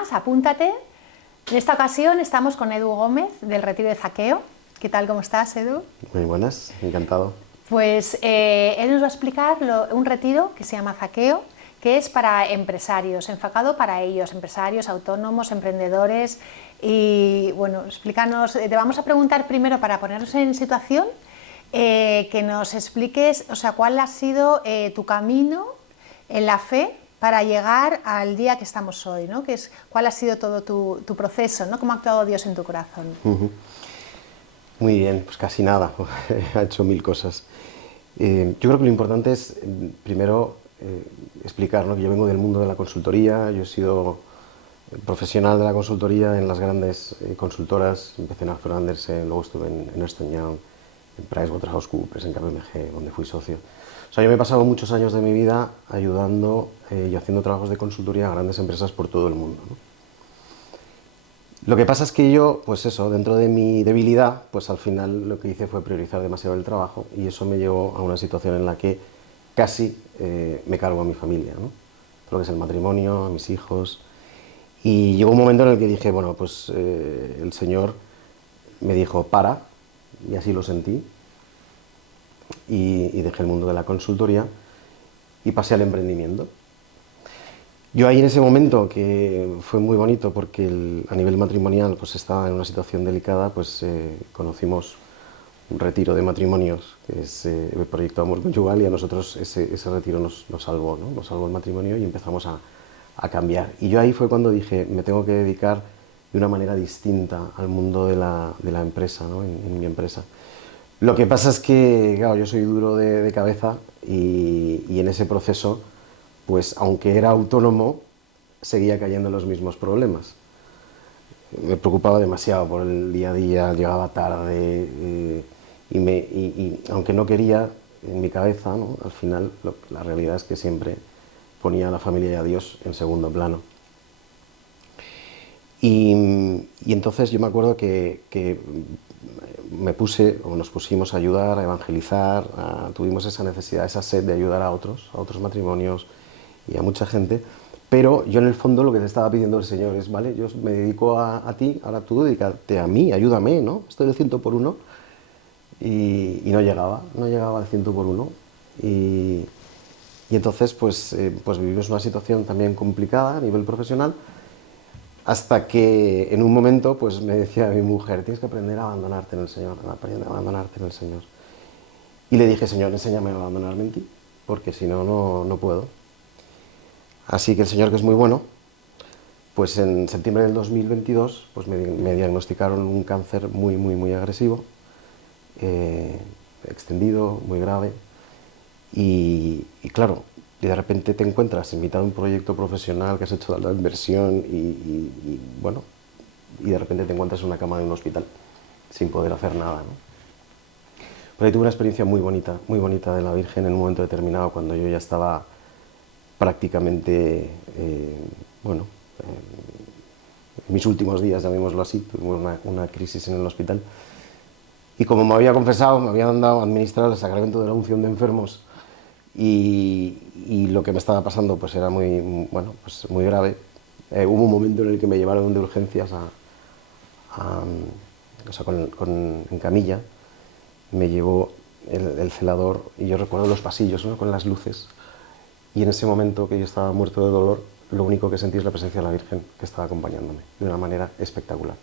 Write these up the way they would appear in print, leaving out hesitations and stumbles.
más, apúntate. En esta ocasión estamos con Edu Gómez del Retiro de Zaqueo. ¿Qué tal, cómo estás, Edu? Muy buenas, encantado. Pues él nos va a explicar un retiro que se llama Zaqueo, que es para empresarios, enfocado para ellos, empresarios, autónomos, emprendedores. Y bueno, explícanos, te vamos a preguntar primero para ponernos en situación, que nos expliques, o sea, cuál ha sido tu camino en la fe para llegar al día que estamos hoy, ¿no? Que es, cuál ha sido todo tu proceso, ¿no? ¿Cómo ha actuado Dios en tu corazón? Muy bien, pues casi nada, ha hecho mil cosas. Yo creo que lo importante es, primero, explicar, ¿no? Que yo vengo del mundo de la consultoría, yo he sido profesional de la consultoría en las grandes consultoras, empecé en Arthur Andersen, luego estuve en Ernst & Young, en PricewaterhouseCoopers, en KPMG, donde fui socio. O sea, yo me he pasado muchos años de mi vida ayudando y haciendo trabajos de consultoría a grandes empresas por todo el mundo, ¿no? Lo que pasa es que yo, pues eso, dentro de mi debilidad, pues al final lo que hice fue priorizar demasiado el trabajo y eso me llevó a una situación en la que casi me cargo a mi familia, ¿no? Lo que es el matrimonio, a mis hijos. Y llegó un momento en el que dije, bueno, pues el Señor me dijo, para, y así lo sentí, y dejé el mundo de la consultoría y pasé al emprendimiento. Yo ahí en ese momento, que fue muy bonito porque a nivel matrimonial pues estaba en una situación delicada, pues conocimos un retiro de matrimonios, que es el proyecto Amor Conyugal, y a nosotros ese retiro nos salvó, ¿no? Nos salvó el matrimonio y empezamos a cambiar. Y yo ahí fue cuando dije, me tengo que dedicar de una manera distinta al mundo de la empresa, ¿no? En mi empresa. Lo que pasa es que, claro, yo soy duro de cabeza y en ese proceso, pues aunque era autónomo, seguía cayendo en los mismos problemas. Me preocupaba demasiado por el día a día, llegaba tarde y aunque no quería, en mi cabeza, ¿no? Al final la realidad es que siempre ponía a la familia y a Dios en segundo plano. Y entonces yo me acuerdo que me puse, o nos pusimos a ayudar, a evangelizar, tuvimos esa necesidad, esa sed de ayudar a otros matrimonios y a mucha gente, pero yo en el fondo lo que te estaba pidiendo el Señor es, vale, yo me dedico a ti, ahora tú dedícate a mí, ayúdame, ¿no? Estoy del 100 por 1 y no llegaba al 100 por 1 y entonces pues vivimos una situación también complicada a nivel profesional, hasta que en un momento pues me decía mi mujer, tienes que aprender a abandonarte en el Señor, aprender a abandonarte en el Señor. Y le dije, Señor, enséñame a abandonarme en ti, porque si no, no puedo. Así que el Señor, que es muy bueno, pues en septiembre del 2022 pues me diagnosticaron un cáncer muy agresivo, extendido, muy grave, y claro, y de repente te encuentras invitado a un proyecto profesional que has hecho de la inversión y bueno, y de repente te encuentras en una cama de un hospital sin poder hacer nada, ¿no? Pero ahí tuve una experiencia muy bonita de la Virgen en un momento determinado, cuando yo ya estaba prácticamente, bueno, en mis últimos días, llamémoslo así, tuvimos una crisis en el hospital. Y como me había confesado, me habían dado a administrar el sacramento de la unción de enfermos y lo que me estaba pasando pues era bueno, pues muy grave. Hubo un momento en el que me llevaron de urgencias o sea, en camilla, me llevó el celador y yo recuerdo los pasillos, ¿no? Con las luces, y en ese momento que yo estaba muerto de dolor, lo único que sentí es la presencia de la Virgen que estaba acompañándome de una manera espectacular,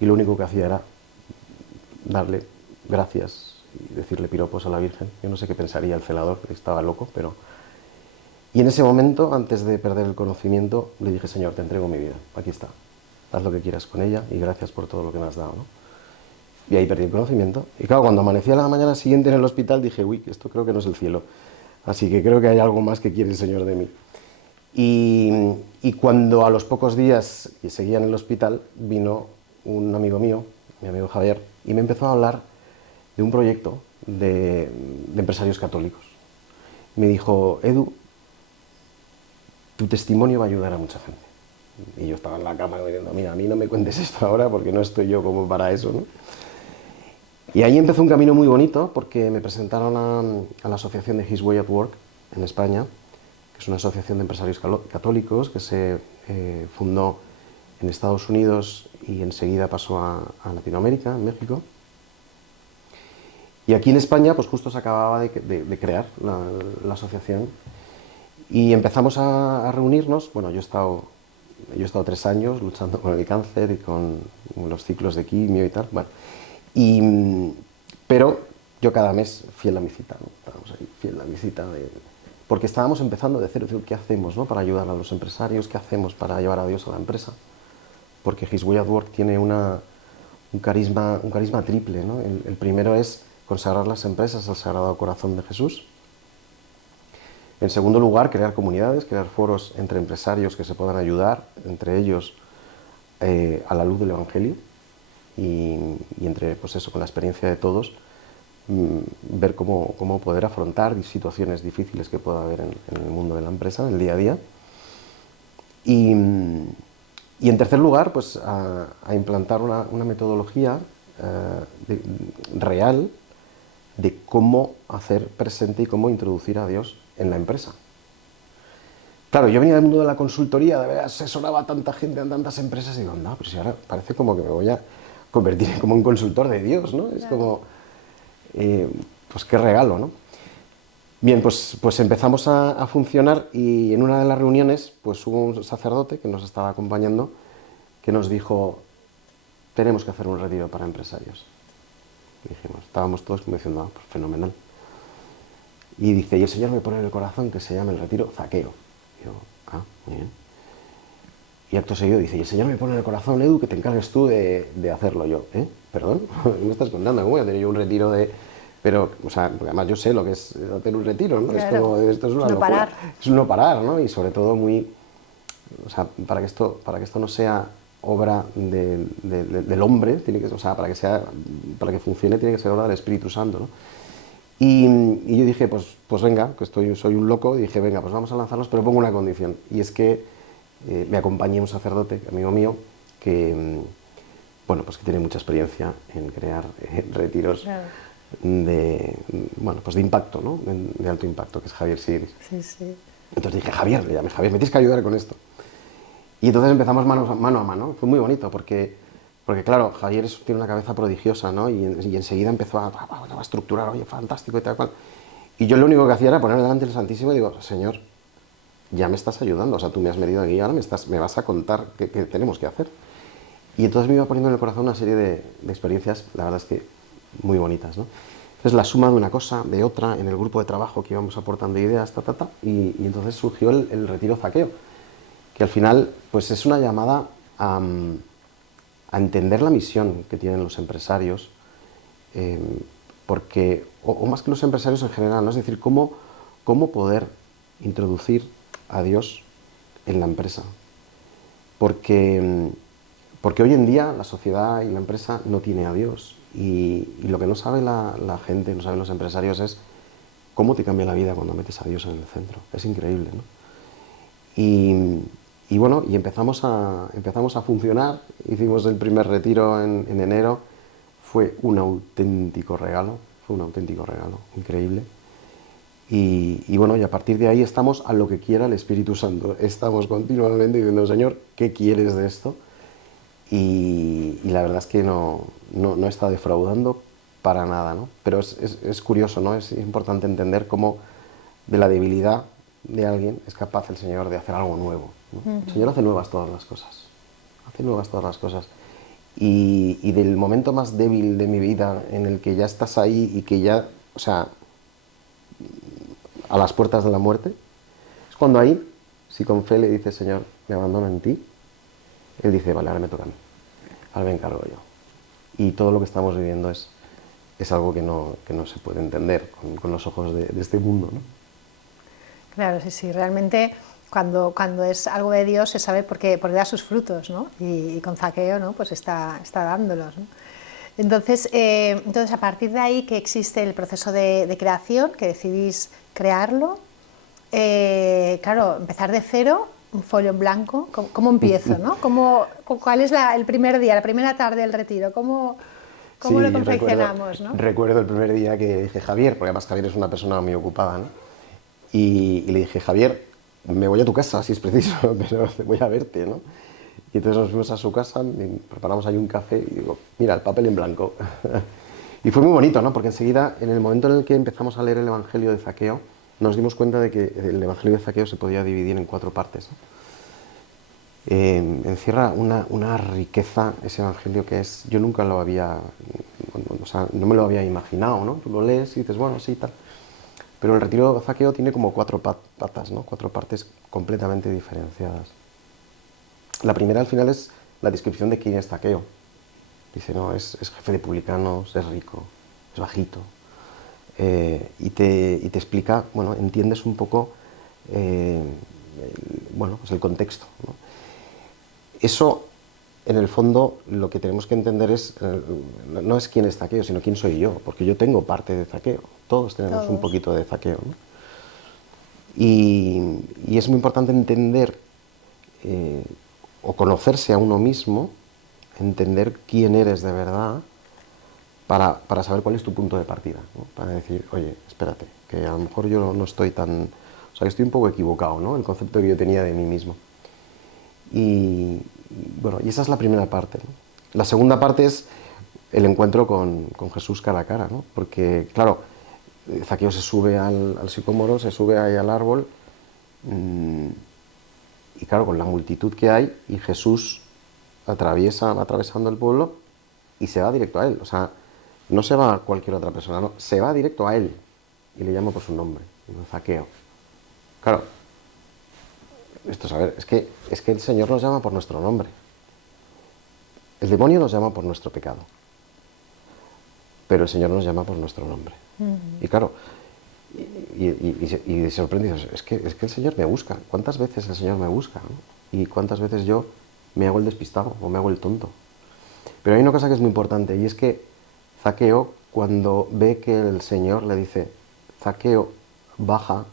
y lo único que hacía era darle gracias y decirle piropos a la Virgen. Yo no sé qué pensaría el celador, que estaba loco, pero... Y en ese momento, antes de perder el conocimiento, le dije, Señor, te entrego mi vida, aquí está, haz lo que quieras con ella y gracias por todo lo que me has dado, ¿no? Y ahí perdí el conocimiento. Y claro, cuando amanecí a la mañana siguiente en el hospital dije, uy, esto creo que no es el cielo. Así que creo que hay algo más que quiere el Señor de mí. Y cuando a los pocos días que seguía en el hospital, vino un amigo mío, mi amigo Javier, y me empezó a hablar de un proyecto de empresarios católicos. Me dijo, Edu, tu testimonio va a ayudar a mucha gente. Y yo estaba en la cama diciendo, mira, a mí no me cuentes esto ahora porque no estoy yo como para eso, ¿no? Y ahí empezó un camino muy bonito porque me presentaron a la asociación de His Way at Work en España, que es una asociación de empresarios católicos que se fundó en Estados Unidos y enseguida pasó a Latinoamérica, en México. Y aquí en España, pues justo se acababa de crear la asociación y empezamos a reunirnos. Bueno, yo he estado 3 años luchando con el cáncer y con los ciclos de quimio y tal. Bueno, pero yo cada mes fiel a mi cita, ¿no? Estábamos ahí, fiel a mi cita, porque estábamos empezando de cero. ¿Qué hacemos, no? Para ayudar a los empresarios? ¿Qué hacemos para llevar a Dios a la empresa? Porque His Way at Work tiene un carisma triple, ¿no? El primero es consagrar las empresas al Sagrado Corazón de Jesús. En segundo lugar, crear comunidades, crear foros entre empresarios que se puedan ayudar, entre ellos a la luz del Evangelio y entre, pues eso, con la experiencia de todos, ver cómo poder afrontar situaciones difíciles que pueda haber en el mundo de la empresa, en el día a día. Y en tercer lugar, pues a implantar una metodología real de cómo hacer presente y cómo introducir a Dios en la empresa. Claro, yo venía del mundo de la consultoría, de ver, asesoraba a tanta gente en tantas empresas y digo, no, pero si ahora parece como que me voy a convertir como un consultor de Dios, ¿no? Es como, pues qué regalo, ¿no? Bien, pues empezamos a funcionar y en una de las reuniones pues hubo un sacerdote que nos estaba acompañando que nos dijo, tenemos que hacer un retiro para empresarios. Y dijimos, estábamos todos como diciendo, ah, pues fenomenal. Y dice, y el Señor me pone en el corazón que se llame el retiro Zaqueo. Y yo, ah, muy bien. Y acto seguido dice, y el Señor me pone en el corazón, Edu, que te encargues tú de hacerlo. Yo, ¿perdón? ¿Me estás contando? ¿Cómo voy a tener yo un retiro de...? Pero, o sea, porque además yo sé lo que es hacer un retiro, ¿no? Claro. Es como, esto es una locura. Parar. Es un no parar, ¿no? Y sobre todo muy... O sea, para que esto no sea obra del hombre, tiene que, o sea, para que funcione tiene que ser obra del Espíritu Santo, ¿no? Y yo dije, pues venga, que soy un loco, y dije, venga, pues vamos a lanzarnos, pero pongo una condición, y es que me acompañe un sacerdote, amigo mío, que, bueno, pues que tiene mucha experiencia en crear retiros pues de impacto, ¿no? De alto impacto, que es Javier Siris. Sí, sí. Entonces dije, Javier, le llamé, Javier, me tienes que ayudar con esto. Y entonces empezamos mano a mano, fue muy bonito, porque claro, Javier tiene una cabeza prodigiosa, ¿no? Y enseguida empezó a estructurar, oye, fantástico y tal cual. Y yo lo único que hacía era ponerme delante del Santísimo y digo, Señor, ya me estás ayudando, o sea, tú me has medido aquí, ahora me vas a contar qué tenemos que hacer. Y entonces me iba poniendo en el corazón una serie de experiencias, la verdad es que muy bonitas, ¿no? Entonces la suma de una cosa, de otra, en el grupo de trabajo que íbamos aportando ideas, y entonces surgió el retiro Zaqueo, que al final pues es una llamada a entender la misión que tienen los empresarios, porque, o más que los empresarios en general, ¿no? Es decir, cómo poder introducir a Dios en la empresa. Porque hoy en día la sociedad y la empresa no tiene a Dios, y lo que no sabe la gente, no saben los empresarios, es cómo te cambia la vida cuando metes a Dios en el centro. Es increíble, ¿no? Y bueno, y empezamos a funcionar, hicimos el primer retiro en enero, fue un auténtico regalo, increíble. Y bueno, y a partir de ahí estamos a lo que quiera el Espíritu Santo, estamos continuamente diciendo, Señor, ¿qué quieres de esto? Y la verdad es que no está defraudando para nada, ¿no? Pero es curioso, ¿no? Es importante entender cómo de la debilidad de alguien es capaz el Señor de hacer algo nuevo, ¿no? El Señor hace nuevas todas las cosas. Y del momento más débil de mi vida, en el que ya estás ahí y que ya, o sea, a las puertas de la muerte, es cuando ahí, si con fe le dices, Señor, me abandono en ti, Él dice, vale, ahora me toca a mí, ahora me encargo yo. Y todo lo que estamos viviendo es algo que no se puede entender con los ojos de este mundo, ¿no? Claro, sí, realmente cuando es algo de Dios se sabe porque da sus frutos, ¿no? Y con Zaqueo, ¿no? Pues está dándolos, ¿no? Entonces, a partir de ahí que existe el proceso de creación, que decidís crearlo, claro, empezar de cero, un folio en blanco, ¿cómo empiezo, no? ¿Cuál es el primer día, la primera tarde del retiro? ¿Cómo lo confeccionamos, no? Recuerdo el primer día que dije, Javier, porque además Javier es una persona muy ocupada, ¿no? Y le dije, Javier, me voy a tu casa si es preciso, pero voy a verte, ¿no? Y entonces nos fuimos a su casa, preparamos ahí un café y digo, mira, el papel en blanco. Y fue muy bonito, ¿no? Porque enseguida, en el momento en el que empezamos a leer el Evangelio de Zaqueo, nos dimos cuenta de que el Evangelio de Zaqueo se podía dividir en 4 partes, ¿no? Encierra una riqueza ese Evangelio que es, yo nunca lo había, o sea, no me lo había imaginado, ¿no? Tú lo lees y dices, bueno, sí, tal. Pero el retiro de Zaqueo tiene como 4 patas, ¿no? 4 partes completamente diferenciadas. La primera al final es la descripción de quién es Zaqueo. Dice, no, es jefe de publicanos, es rico, es bajito. Y te explica, bueno, entiendes un poco bueno, pues el contexto, ¿no? Eso, en el fondo, lo que tenemos que entender es, no es quién es Zaqueo, sino quién soy yo, porque yo tengo parte de Zaqueo, todos tenemos un poquito de Zaqueo, ¿no? Y es muy importante entender o conocerse a uno mismo, entender quién eres de verdad, para saber cuál es tu punto de partida, ¿no? Para decir, oye, espérate, que a lo mejor yo no estoy tan... O sea, que estoy un poco equivocado, ¿no? El concepto que yo tenía de mí mismo. Y bueno, y esa es la primera parte, ¿no? La segunda parte es el encuentro con Jesús cara a cara, ¿no? Porque, claro, Zaqueo se sube al sicómoro, se sube ahí al árbol, y claro, con la multitud que hay, y Jesús va atravesando el pueblo y se va directo a él. O sea, no se va a cualquier otra persona, no, se va directo a él y le llama por su nombre, Zaqueo. Claro, esto es, a ver, es que el Señor nos llama por nuestro nombre. El demonio nos llama por nuestro pecado, pero el Señor nos llama por nuestro nombre. Y claro, y se sorprende y dices, es que el Señor me busca. ¿Cuántas veces el Señor me busca, ¿no? Y cuántas veces yo me hago el despistado o me hago el tonto. Pero hay una cosa que es muy importante, y es que Zaqueo, cuando ve que el Señor le dice, Zaqueo, baja,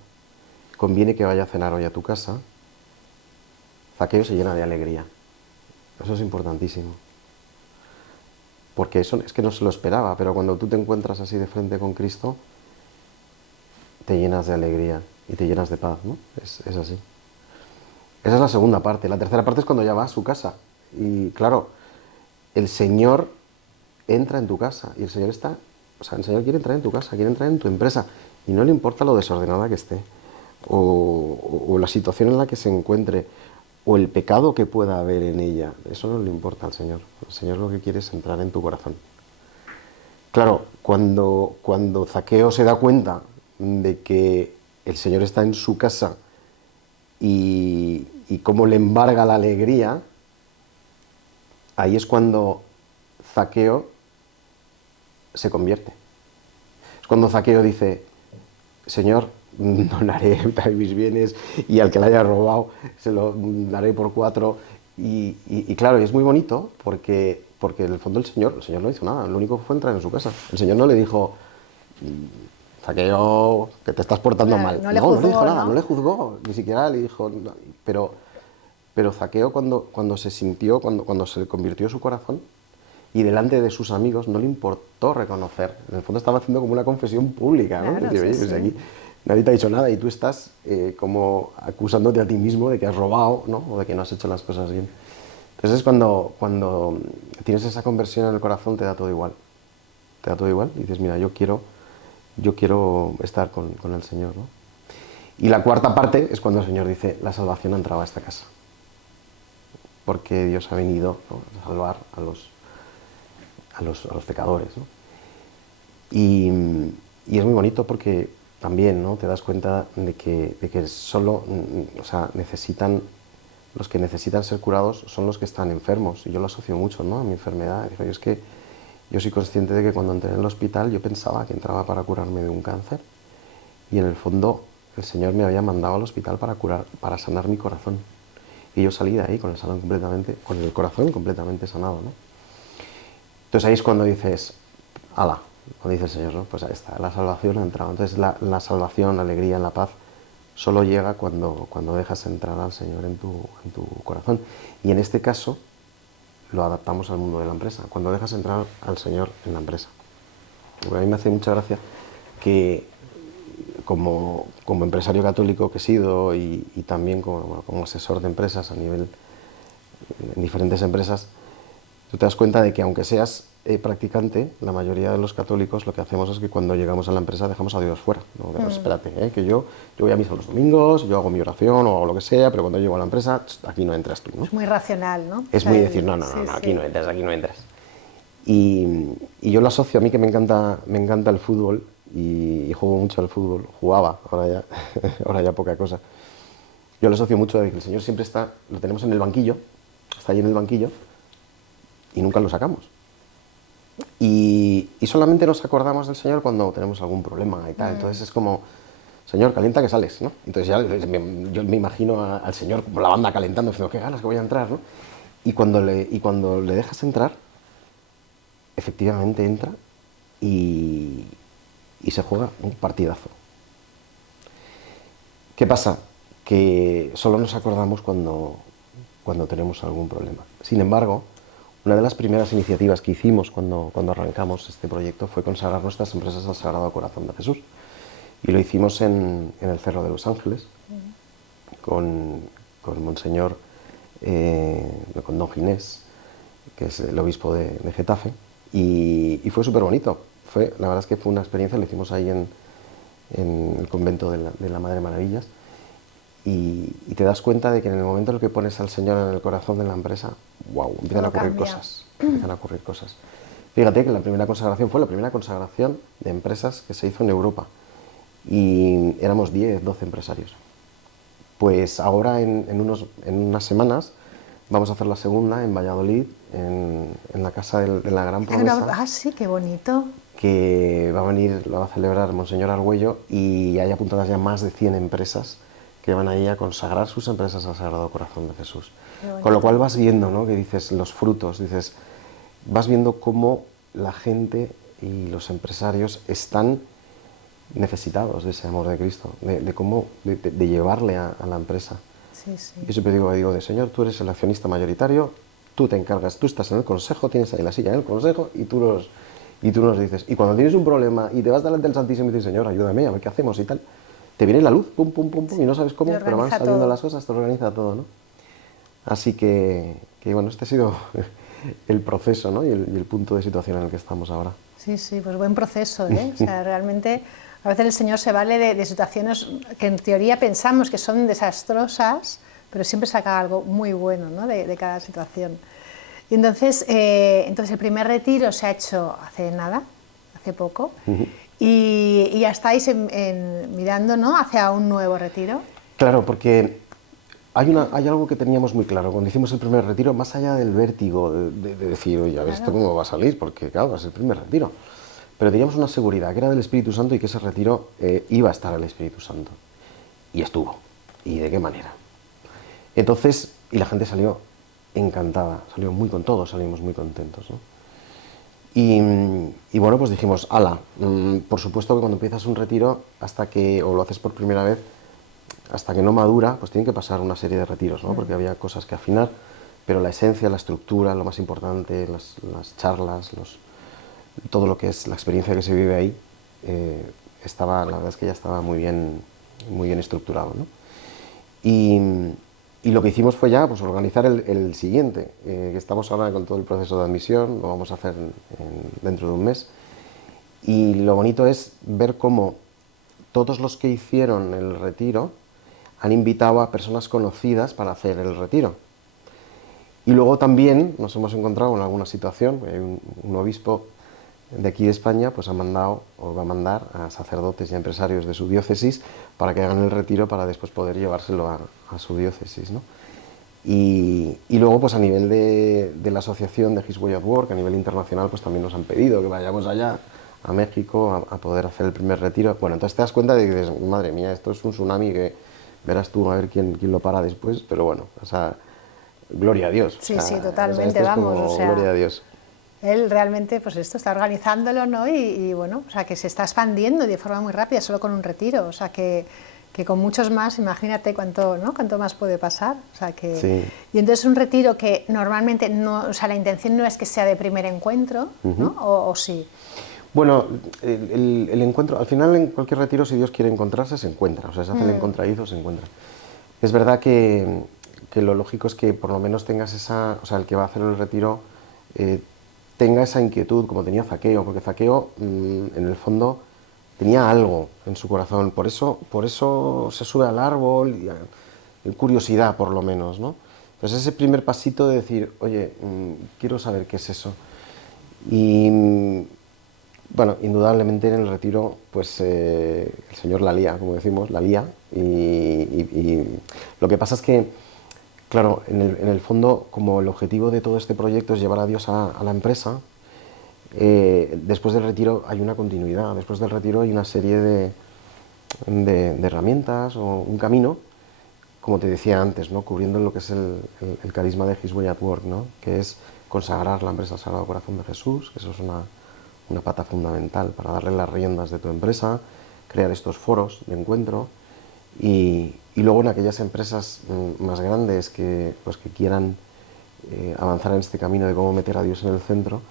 conviene que vaya a cenar hoy a tu casa, Zaqueo se llena de alegría. Eso es importantísimo. Porque eso es que no se lo esperaba, pero cuando tú te encuentras así de frente con Cristo, te llenas de alegría y te llenas de paz, ¿no? Es así. Esa es la segunda parte. La tercera parte es cuando ya va a su casa. Y claro, el Señor entra en tu casa y el Señor está, o sea, el Señor quiere entrar en tu casa, quiere entrar en tu empresa y no le importa lo desordenada que esté o la situación en la que se encuentre o el pecado que pueda haber en ella. Eso no le importa al Señor. El Señor lo que quiere es entrar en tu corazón. Claro, cuando Zaqueo se da cuenta de que el Señor está en su casa y cómo le embarga la alegría, ahí es cuando Zaqueo se convierte. Es cuando Zaqueo dice, Señor, donaré mis bienes y al que le haya robado se lo daré por 4. Y claro, es muy bonito porque en el fondo el Señor no hizo nada, lo único que fue entrar en su casa. El Señor no le dijo, Zaqueo, que te estás portando mal. No le juzgó, no le dijo nada, no le juzgó, ni siquiera le dijo... No, pero Zaqueo cuando se sintió, cuando se le convirtió su corazón y delante de sus amigos no le importó reconocer. En el fondo estaba haciendo como una confesión pública, ¿no? Claro, Decir, oye, pues aquí nadie te ha dicho nada y tú estás como acusándote a ti mismo de que has robado, ¿no? O de que no has hecho las cosas bien. Entonces es cuando tienes esa conversión en el corazón, te da todo igual. Te da todo igual y dices, mira, yo quiero estar con el Señor, ¿no? Y la cuarta parte es cuando el Señor dice, la salvación ha entrado a esta casa. Porque Dios ha venido, ¿no?, a salvar a los pecadores, ¿no? Y es muy bonito porque también, ¿no?, te das cuenta de que solo, o sea, los que necesitan ser curados son los que están enfermos. Y yo lo asocio mucho, ¿no?, a mi enfermedad. Digo, es que yo soy consciente de que cuando entré en el hospital yo pensaba que entraba para curarme de un cáncer. Y en el fondo el Señor me había mandado al hospital para sanar mi corazón. Y yo salí de ahí con el corazón completamente sanado, ¿no? Entonces ahí es cuando dices, ala, cuando dice el Señor, ¿no? Pues ahí está, la salvación ha entrado. Entonces la salvación, la alegría, la paz, solo llega cuando dejas entrar al Señor en tu corazón. Y en este caso lo adaptamos al mundo de la empresa, cuando dejas entrar al Señor en la empresa. Porque a mí me hace mucha gracia que como empresario católico que he sido y también como asesor de empresas a nivel en diferentes empresas, tú te das cuenta de que aunque seas practicante, la mayoría de los católicos lo que hacemos es que cuando llegamos a la empresa dejamos a Dios fuera. ¿No? Que, pues, espérate, que yo voy a misa los domingos, yo hago mi oración o hago lo que sea, pero cuando llego a la empresa, aquí no entras tú, ¿no? Es muy racional, ¿no? Es muy decir, no, Sí, aquí sí. no entras, aquí no entras. Y yo lo asocio a mí que me encanta el fútbol y juego mucho al fútbol, jugaba, ahora ya poca cosa. Yo lo asocio mucho a que el Señor siempre está, lo tenemos en el banquillo, está ahí en el banquillo y nunca lo sacamos. Y solamente nos acordamos del Señor cuando tenemos algún problema y tal. Entonces es como, Señor, calienta que sales, ¿no? Entonces ya yo me imagino al Señor como la banda calentando, diciendo, qué ganas que voy a entrar, ¿no? Y cuando le dejas entrar, efectivamente entra y se juega un partidazo. ¿Qué pasa? Que solo nos acordamos cuando tenemos algún problema. Sin embargo, una de las primeras iniciativas que hicimos cuando arrancamos este proyecto fue consagrar nuestras empresas al Sagrado Corazón de Jesús. Y lo hicimos en el Cerro de los Ángeles, con Monseñor, con Don Ginés, que es el obispo de Getafe, y fue súper bonito. La verdad es que fue una experiencia, lo hicimos ahí en el convento de la Madre Maravillas, y te das cuenta de que en el momento en el que pones al Señor en el corazón de la empresa, wow, empiezan a ocurrir cosas. Fíjate que la primera consagración fue la primera consagración de empresas que se hizo en Europa, y éramos 10, 12 empresarios. Pues ahora en unas semanas vamos a hacer la segunda en Valladolid, en la Casa de la Gran Promesa. Ah, sí, qué bonito. Que va a venir, lo va a celebrar Monseñor Argüello, y hay apuntadas ya más de 100 empresas que van ahí a consagrar sus empresas al Sagrado Corazón de Jesús. Con lo cual vas viendo, ¿no? Que dices, los frutos, vas viendo cómo la gente y los empresarios están necesitados de ese amor de Cristo, de llevarle a la empresa. Sí, sí. Yo siempre digo, Señor, tú eres el accionista mayoritario, tú te encargas, tú estás en el consejo, tienes ahí la silla en el consejo y tú nos dices. Y cuando tienes un problema y te vas delante del Santísimo y dices, Señor, ayúdame, a ver qué hacemos y tal, te viene la luz, pum, pum, pum, pum, y no sabes cómo, pero van saliendo todo. Las cosas, te organiza todo, ¿no? Así que bueno, este ha sido el proceso, ¿no? y el punto de situación en el que estamos ahora. Sí, sí, pues buen proceso, ¿eh? O sea, realmente a veces el Señor se vale de situaciones que en teoría pensamos que son desastrosas, pero siempre saca algo muy bueno, ¿no? de cada situación. Y entonces el primer retiro se ha hecho hace nada, hace poco, y ya estáis mirando, ¿no? hacia un nuevo retiro. Claro, porque hay algo que teníamos muy claro. Cuando hicimos el primer retiro, más allá del vértigo de decir, oye, a ver, ¿esto cómo va a salir? Porque, claro, es el primer retiro. Pero teníamos una seguridad, que era del Espíritu Santo, y que ese retiro iba a estar el Espíritu Santo. Y estuvo. ¿Y de qué manera? Entonces, y la gente salió encantada, todos salimos muy contentos, ¿no? Y bueno, pues dijimos, ala, por supuesto que cuando empiezas un retiro, o lo haces por primera vez, hasta que no madura, pues tienen que pasar una serie de retiros, ¿no? Porque había cosas que afinar, pero la esencia, la estructura, lo más importante, las charlas, todo lo que es la experiencia que se vive ahí, la verdad es que ya estaba muy bien estructurado, ¿no? Y lo que hicimos fue ya pues, organizar el siguiente, que estamos ahora con todo el proceso de admisión, lo vamos a hacer dentro de un mes. Y lo bonito es ver cómo todos los que hicieron el retiro han invitado a personas conocidas para hacer el retiro. Y luego también nos hemos encontrado en alguna situación, hay un obispo de aquí de España pues va a mandar a sacerdotes y a empresarios de su diócesis para que hagan el retiro para después poder llevárselo a su diócesis, ¿no? Y luego pues a nivel de la asociación de His Way at Work, a nivel internacional, pues también nos han pedido que vayamos allá a México a poder hacer el primer retiro. Bueno, entonces te das cuenta de que dices, madre mía, esto es un tsunami que verás tú a ver quién lo para después, pero bueno, o sea, gloria a Dios. Sí, o sea, sí, totalmente, esto es vamos, como, o sea, gloria a Dios. Él realmente, pues esto, está organizándolo, ¿no? Y bueno, o sea, que se está expandiendo de forma muy rápida, solo con un retiro, o sea, que con muchos más, imagínate cuánto más puede pasar, o sea, que... Sí. Y entonces un retiro que normalmente no, o sea, la intención no es que sea de primer encuentro, ¿no? O sí. Bueno, el encuentro, al final en cualquier retiro, si Dios quiere encontrarse, se encuentra, o sea, se hace el encontradizo, se encuentra. Es verdad que que lo lógico es que por lo menos tengas esa, o sea, el que va a hacer el retiro tenga esa inquietud, como tenía Zaqueo, porque Zaqueo en el fondo tenía algo en su corazón, por eso se sube al árbol, curiosidad por lo menos, ¿no? Entonces ese primer pasito de decir, oye, quiero saber qué es eso. Y bueno, indudablemente en el retiro, pues el señor la lía, como decimos, la lía. Y lo que pasa es que, claro, en el fondo, como el objetivo de todo este proyecto es llevar a Dios a la empresa, después del retiro hay una continuidad, después del retiro hay una serie de herramientas o un camino, como te decía antes, ¿no? Cubriendo lo que es el carisma de His Way at Work, ¿no? Que es consagrar la empresa al Sagrado Corazón de Jesús, que eso es una pata fundamental para darle las riendas de tu empresa, crear estos foros de encuentro y luego en aquellas empresas más grandes pues que quieran avanzar en este camino de cómo meter a Dios en el centro,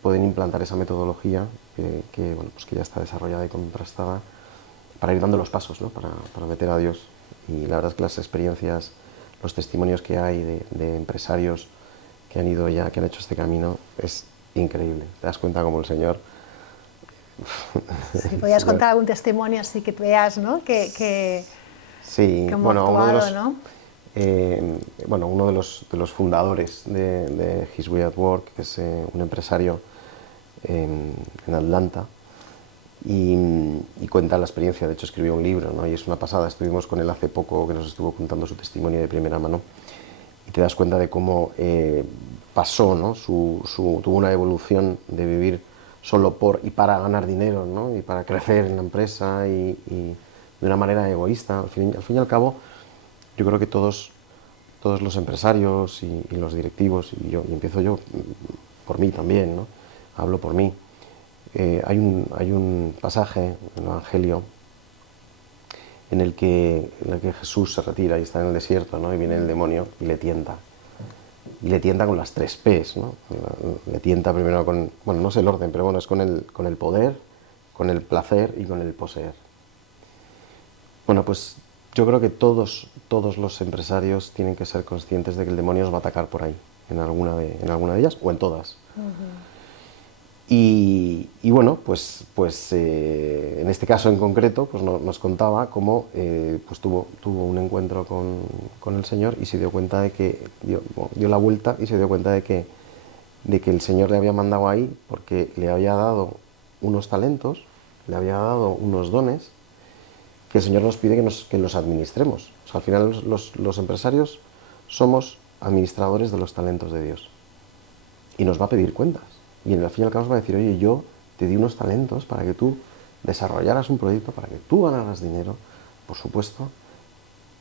pueden implantar esa metodología bueno, pues que ya está desarrollada y contrastada para ir dando los pasos, ¿no? Para meter a Dios. Y la verdad es que las experiencias, los testimonios que hay de empresarios que han ido ya, que han hecho este camino, es increíble. Te das cuenta como el Señor... Si podías contar algún testimonio así que veas, ¿no? Sí, que bueno, actuado, ¿no? Bueno, uno de los fundadores de His Way at Work, que es un empresario en Atlanta, y cuenta la experiencia. De hecho escribió un libro, ¿no? Y es una pasada. Estuvimos con él hace poco, que nos estuvo contando su testimonio de primera mano, y te das cuenta de cómo pasó, ¿no? Tuvo una evolución de vivir solo por y para ganar dinero, ¿no? Y para crecer en la empresa y de una manera egoísta. Al fin y al cabo, yo creo que todos los empresarios y los directivos, y empiezo yo por mí también, ¿no? Hablo por mí. Hay un pasaje en el Evangelio en el que Jesús se retira y está en el desierto, ¿no? Y viene el demonio y le tienta. Y le tienta con las 3 P's, ¿no? Le tienta primero con, bueno, no sé el orden, pero bueno, es con el poder, con el placer y con el poseer. Bueno, pues yo creo que todos los empresarios tienen que ser conscientes de que el demonio os va a atacar por ahí, en alguna de ellas o en todas. Y bueno, pues en este caso en concreto, pues nos contaba cómo pues tuvo un encuentro con el Señor y se dio cuenta de que, dio la vuelta y se dio cuenta de que el Señor le había mandado ahí porque le había dado unos talentos, le había dado unos dones, que el Señor nos pide que los administremos. O sea, al final los empresarios somos administradores de los talentos de Dios y nos va a pedir cuentas. Y al fin y al cabo nos va a decir, oye, yo te di unos talentos para que tú desarrollaras un proyecto, para que tú ganaras dinero, por supuesto,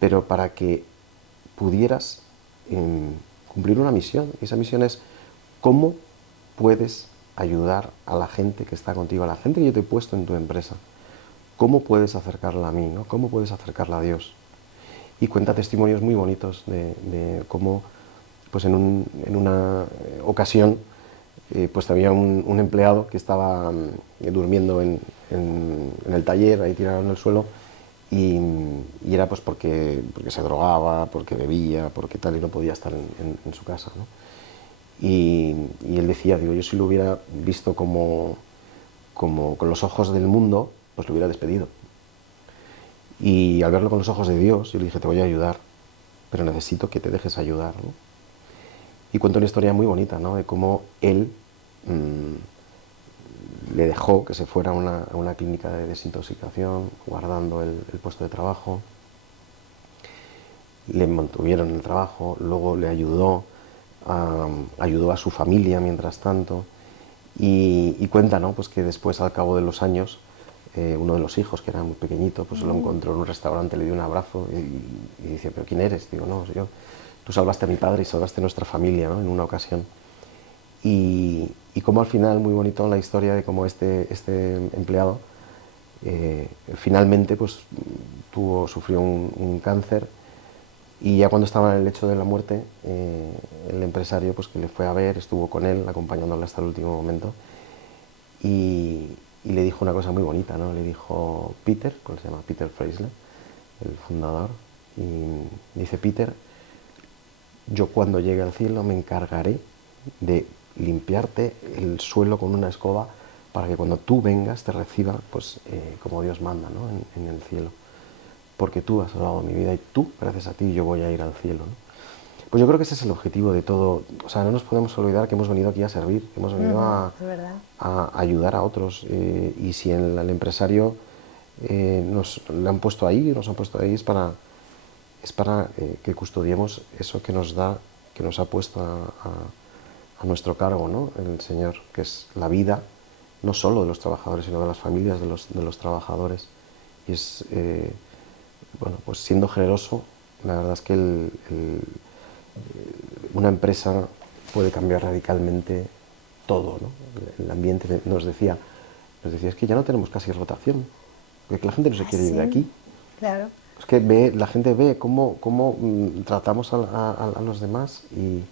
pero para que pudieras cumplir una misión. Y esa misión es cómo puedes ayudar a la gente que está contigo, a la gente que yo te he puesto en tu empresa. ¿Cómo puedes acercarla a mí, ¿no? ¿Cómo puedes acercarla a Dios? Y cuenta testimonios muy bonitos de cómo, pues en una ocasión, pues había un empleado que estaba durmiendo en el taller, ahí tirado en el suelo, y era pues porque se drogaba, porque bebía, porque tal, y no podía estar en su casa, ¿no? Y él decía, digo, yo si lo hubiera visto como con los ojos del mundo, pues lo hubiera despedido. Y al verlo con los ojos de Dios, yo le dije, te voy a ayudar, pero necesito que te dejes ayudar, ¿no? Y cuento una historia muy bonita, ¿no? De cómo él le dejó que se fuera a una clínica de desintoxicación, guardando el puesto de trabajo. Le mantuvieron en el trabajo, luego le ayudó a su familia mientras tanto. Y cuenta, ¿no? Pues que después, al cabo de los años, uno de los hijos, que era muy pequeñito, pues lo encontró en un restaurante, le dio un abrazo y dice, ¿pero quién eres? Digo, no, tú salvaste a mi padre y salvaste a nuestra familia, ¿no? En una ocasión. Y como al final, muy bonito la historia de cómo este empleado finalmente pues sufrió un cáncer, y ya cuando estaba en el lecho de la muerte, el empresario pues que le fue a ver, estuvo con él, acompañándole hasta el último momento, y le dijo una cosa muy bonita, ¿no? Le dijo Peter, se llama Peter Freisler, el fundador, y dice, Peter, yo cuando llegue al cielo me encargaré de limpiarte el suelo con una escoba para que cuando tú vengas te reciba pues, como Dios manda, ¿no? en el cielo. Porque tú has salvado mi vida y tú, gracias a ti, yo voy a ir al cielo, ¿no? Pues yo creo que ese es el objetivo de todo. O sea, no nos podemos olvidar que hemos venido aquí a servir, que hemos venido a ayudar a otros. Y si el empresario le han puesto ahí, nos han puesto ahí, es para que custodiemos eso que nos da, que nos ha puesto a nuestro cargo, ¿no? El Señor, que es la vida, no solo de los trabajadores, sino de las familias de los trabajadores. Y es, bueno, pues siendo generoso, la verdad es que una empresa puede cambiar radicalmente todo, ¿no? El ambiente nos decía, es que ya no tenemos casi rotación, porque la gente no se quiere ir de aquí. Claro. Es que la gente ve cómo tratamos a los demás y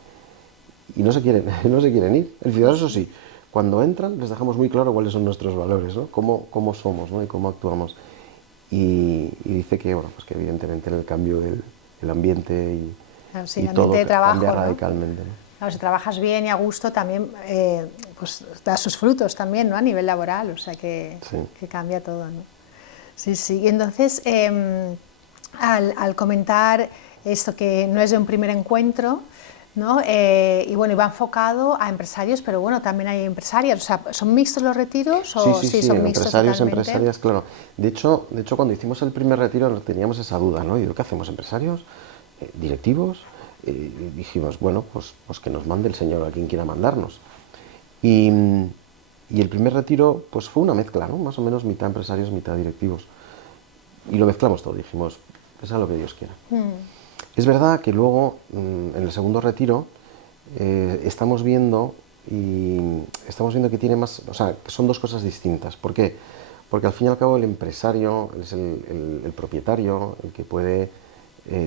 no se quieren, no se quieren ir. El ciudadano, eso sí, cuando entran les dejamos muy claro cuáles son nuestros valores, ¿no? Cómo somos, ¿no? Y cómo actuamos. Y dice que, bueno, pues que evidentemente en el cambio del ambiente claro, sí, y ambiente todo de trabajo, cambia ¿no? radicalmente, ¿no? Claro, si trabajas bien y a gusto también pues da sus frutos también, ¿no? A nivel laboral, o sea que cambia todo, ¿no? Sí, sí. Y entonces, al comentar esto que no es de un primer encuentro, ¿no? Y bueno, y va enfocado a empresarios, pero bueno, también hay empresarias, o sea, ¿son mixtos los retiros? O Sí, son mixtos empresarios, totalmente? empresarias, claro. De hecho, cuando hicimos el primer retiro teníamos esa duda, ¿no? Y digo, ¿qué hacemos? ¿Empresarios? ¿Directivos? Dijimos, bueno, pues que nos mande el Señor a quien quiera mandarnos. Y el primer retiro pues fue una mezcla, ¿no? Más o menos mitad empresarios, mitad directivos. Y lo mezclamos todo, dijimos, es a lo que Dios quiera. Es verdad que luego, en el segundo retiro, estamos viendo que tiene más, o sea, que son dos cosas distintas. ¿Por qué? Porque al fin y al cabo el empresario es el propietario, el que puede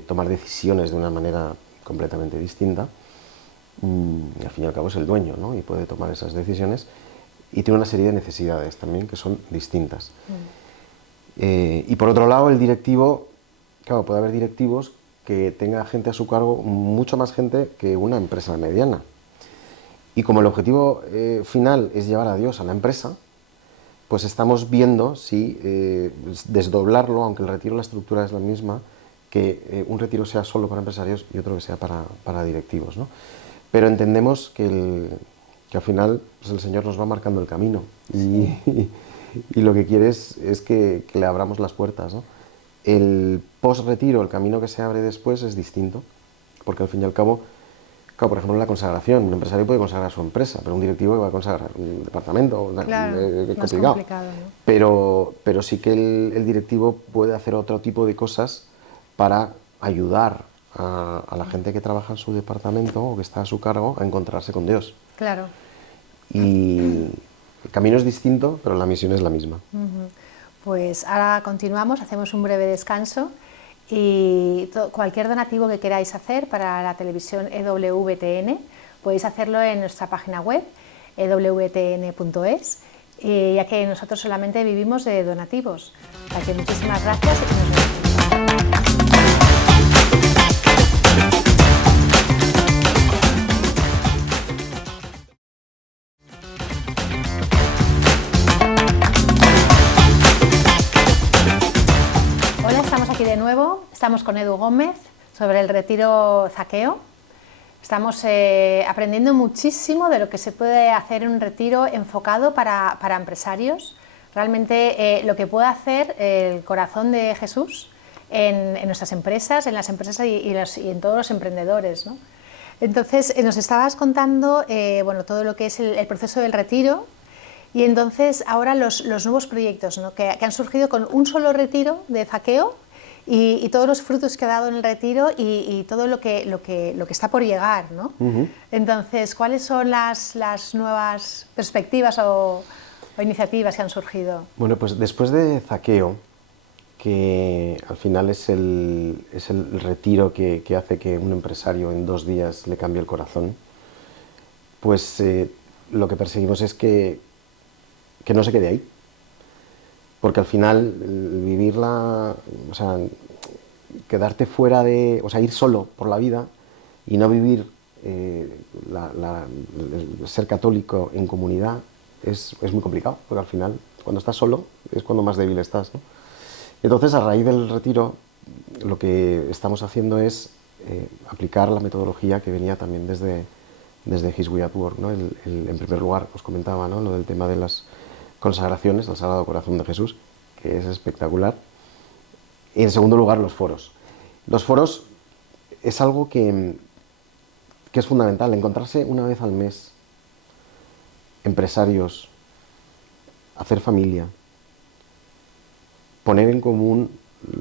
tomar decisiones de una manera completamente distinta. Y al fin y al cabo es el dueño, ¿no? Y puede tomar esas decisiones y tiene una serie de necesidades también que son distintas. Y por otro lado, el directivo, claro, puede haber directivos que tenga gente a su cargo, mucho más gente que una empresa mediana. Y como el objetivo final es llevar a Dios a la empresa, pues estamos viendo si desdoblarlo, aunque el retiro, la estructura es la misma, que un retiro sea solo para empresarios y otro que sea para directivos, ¿no? Pero entendemos que al final pues el Señor nos va marcando el camino y lo que quiere es que le abramos las puertas, ¿no? El post-retiro, el camino que se abre después es distinto, porque al fin y al cabo, claro, por ejemplo, la consagración, un empresario puede consagrar su empresa, pero un directivo va a consagrar un departamento, claro, es más complicado. ¿no? Pero sí que el directivo puede hacer otro tipo de cosas para ayudar a la gente que trabaja en su departamento o que está a su cargo a encontrarse con Dios. Claro. Y el camino es distinto, pero la misión es la misma. Pues ahora continuamos, hacemos un breve descanso y cualquier donativo que queráis hacer para la televisión EWTN podéis hacerlo en nuestra página web ewtn.es, ya que nosotros solamente vivimos de donativos. Así que muchísimas gracias y nos vemos. Hola, estamos aquí de nuevo, estamos con Edu Gómez sobre el retiro Zaqueo. Estamos aprendiendo muchísimo de lo que se puede hacer en un retiro enfocado para empresarios. Realmente lo que puede hacer el corazón de Jesús en nuestras empresas, en las empresas y en todos los emprendedores, ¿no? Entonces nos estabas contando bueno, todo lo que es el proceso del retiro. Y entonces ahora los nuevos proyectos, ¿no? que han surgido con un solo retiro de Zaqueo y todos los frutos que ha dado en el retiro y todo lo que está por llegar, ¿no? Entonces, ¿cuáles son las nuevas perspectivas o iniciativas que han surgido? Bueno, pues después de Zaqueo, que al final es el retiro que hace que un empresario en 2 días le cambie el corazón, pues lo que perseguimos es que no se quede ahí, porque al final vivirla, o sea, quedarte fuera o sea, ir solo por la vida, Y no vivir el ser católico en comunidad es muy complicado, porque al final, cuando estás solo, es cuando más débil estás, ¿no? Entonces, a raíz del retiro, lo que estamos haciendo es aplicar la metodología que venía también desde His Way at Work, ¿no? En primer lugar, os comentaba, ¿no?, lo del tema de las consagraciones al Sagrado Corazón de Jesús, que es espectacular. Y en segundo lugar, los foros. Los foros es algo que es fundamental, encontrarse una vez al mes empresarios, hacer familia, poner en común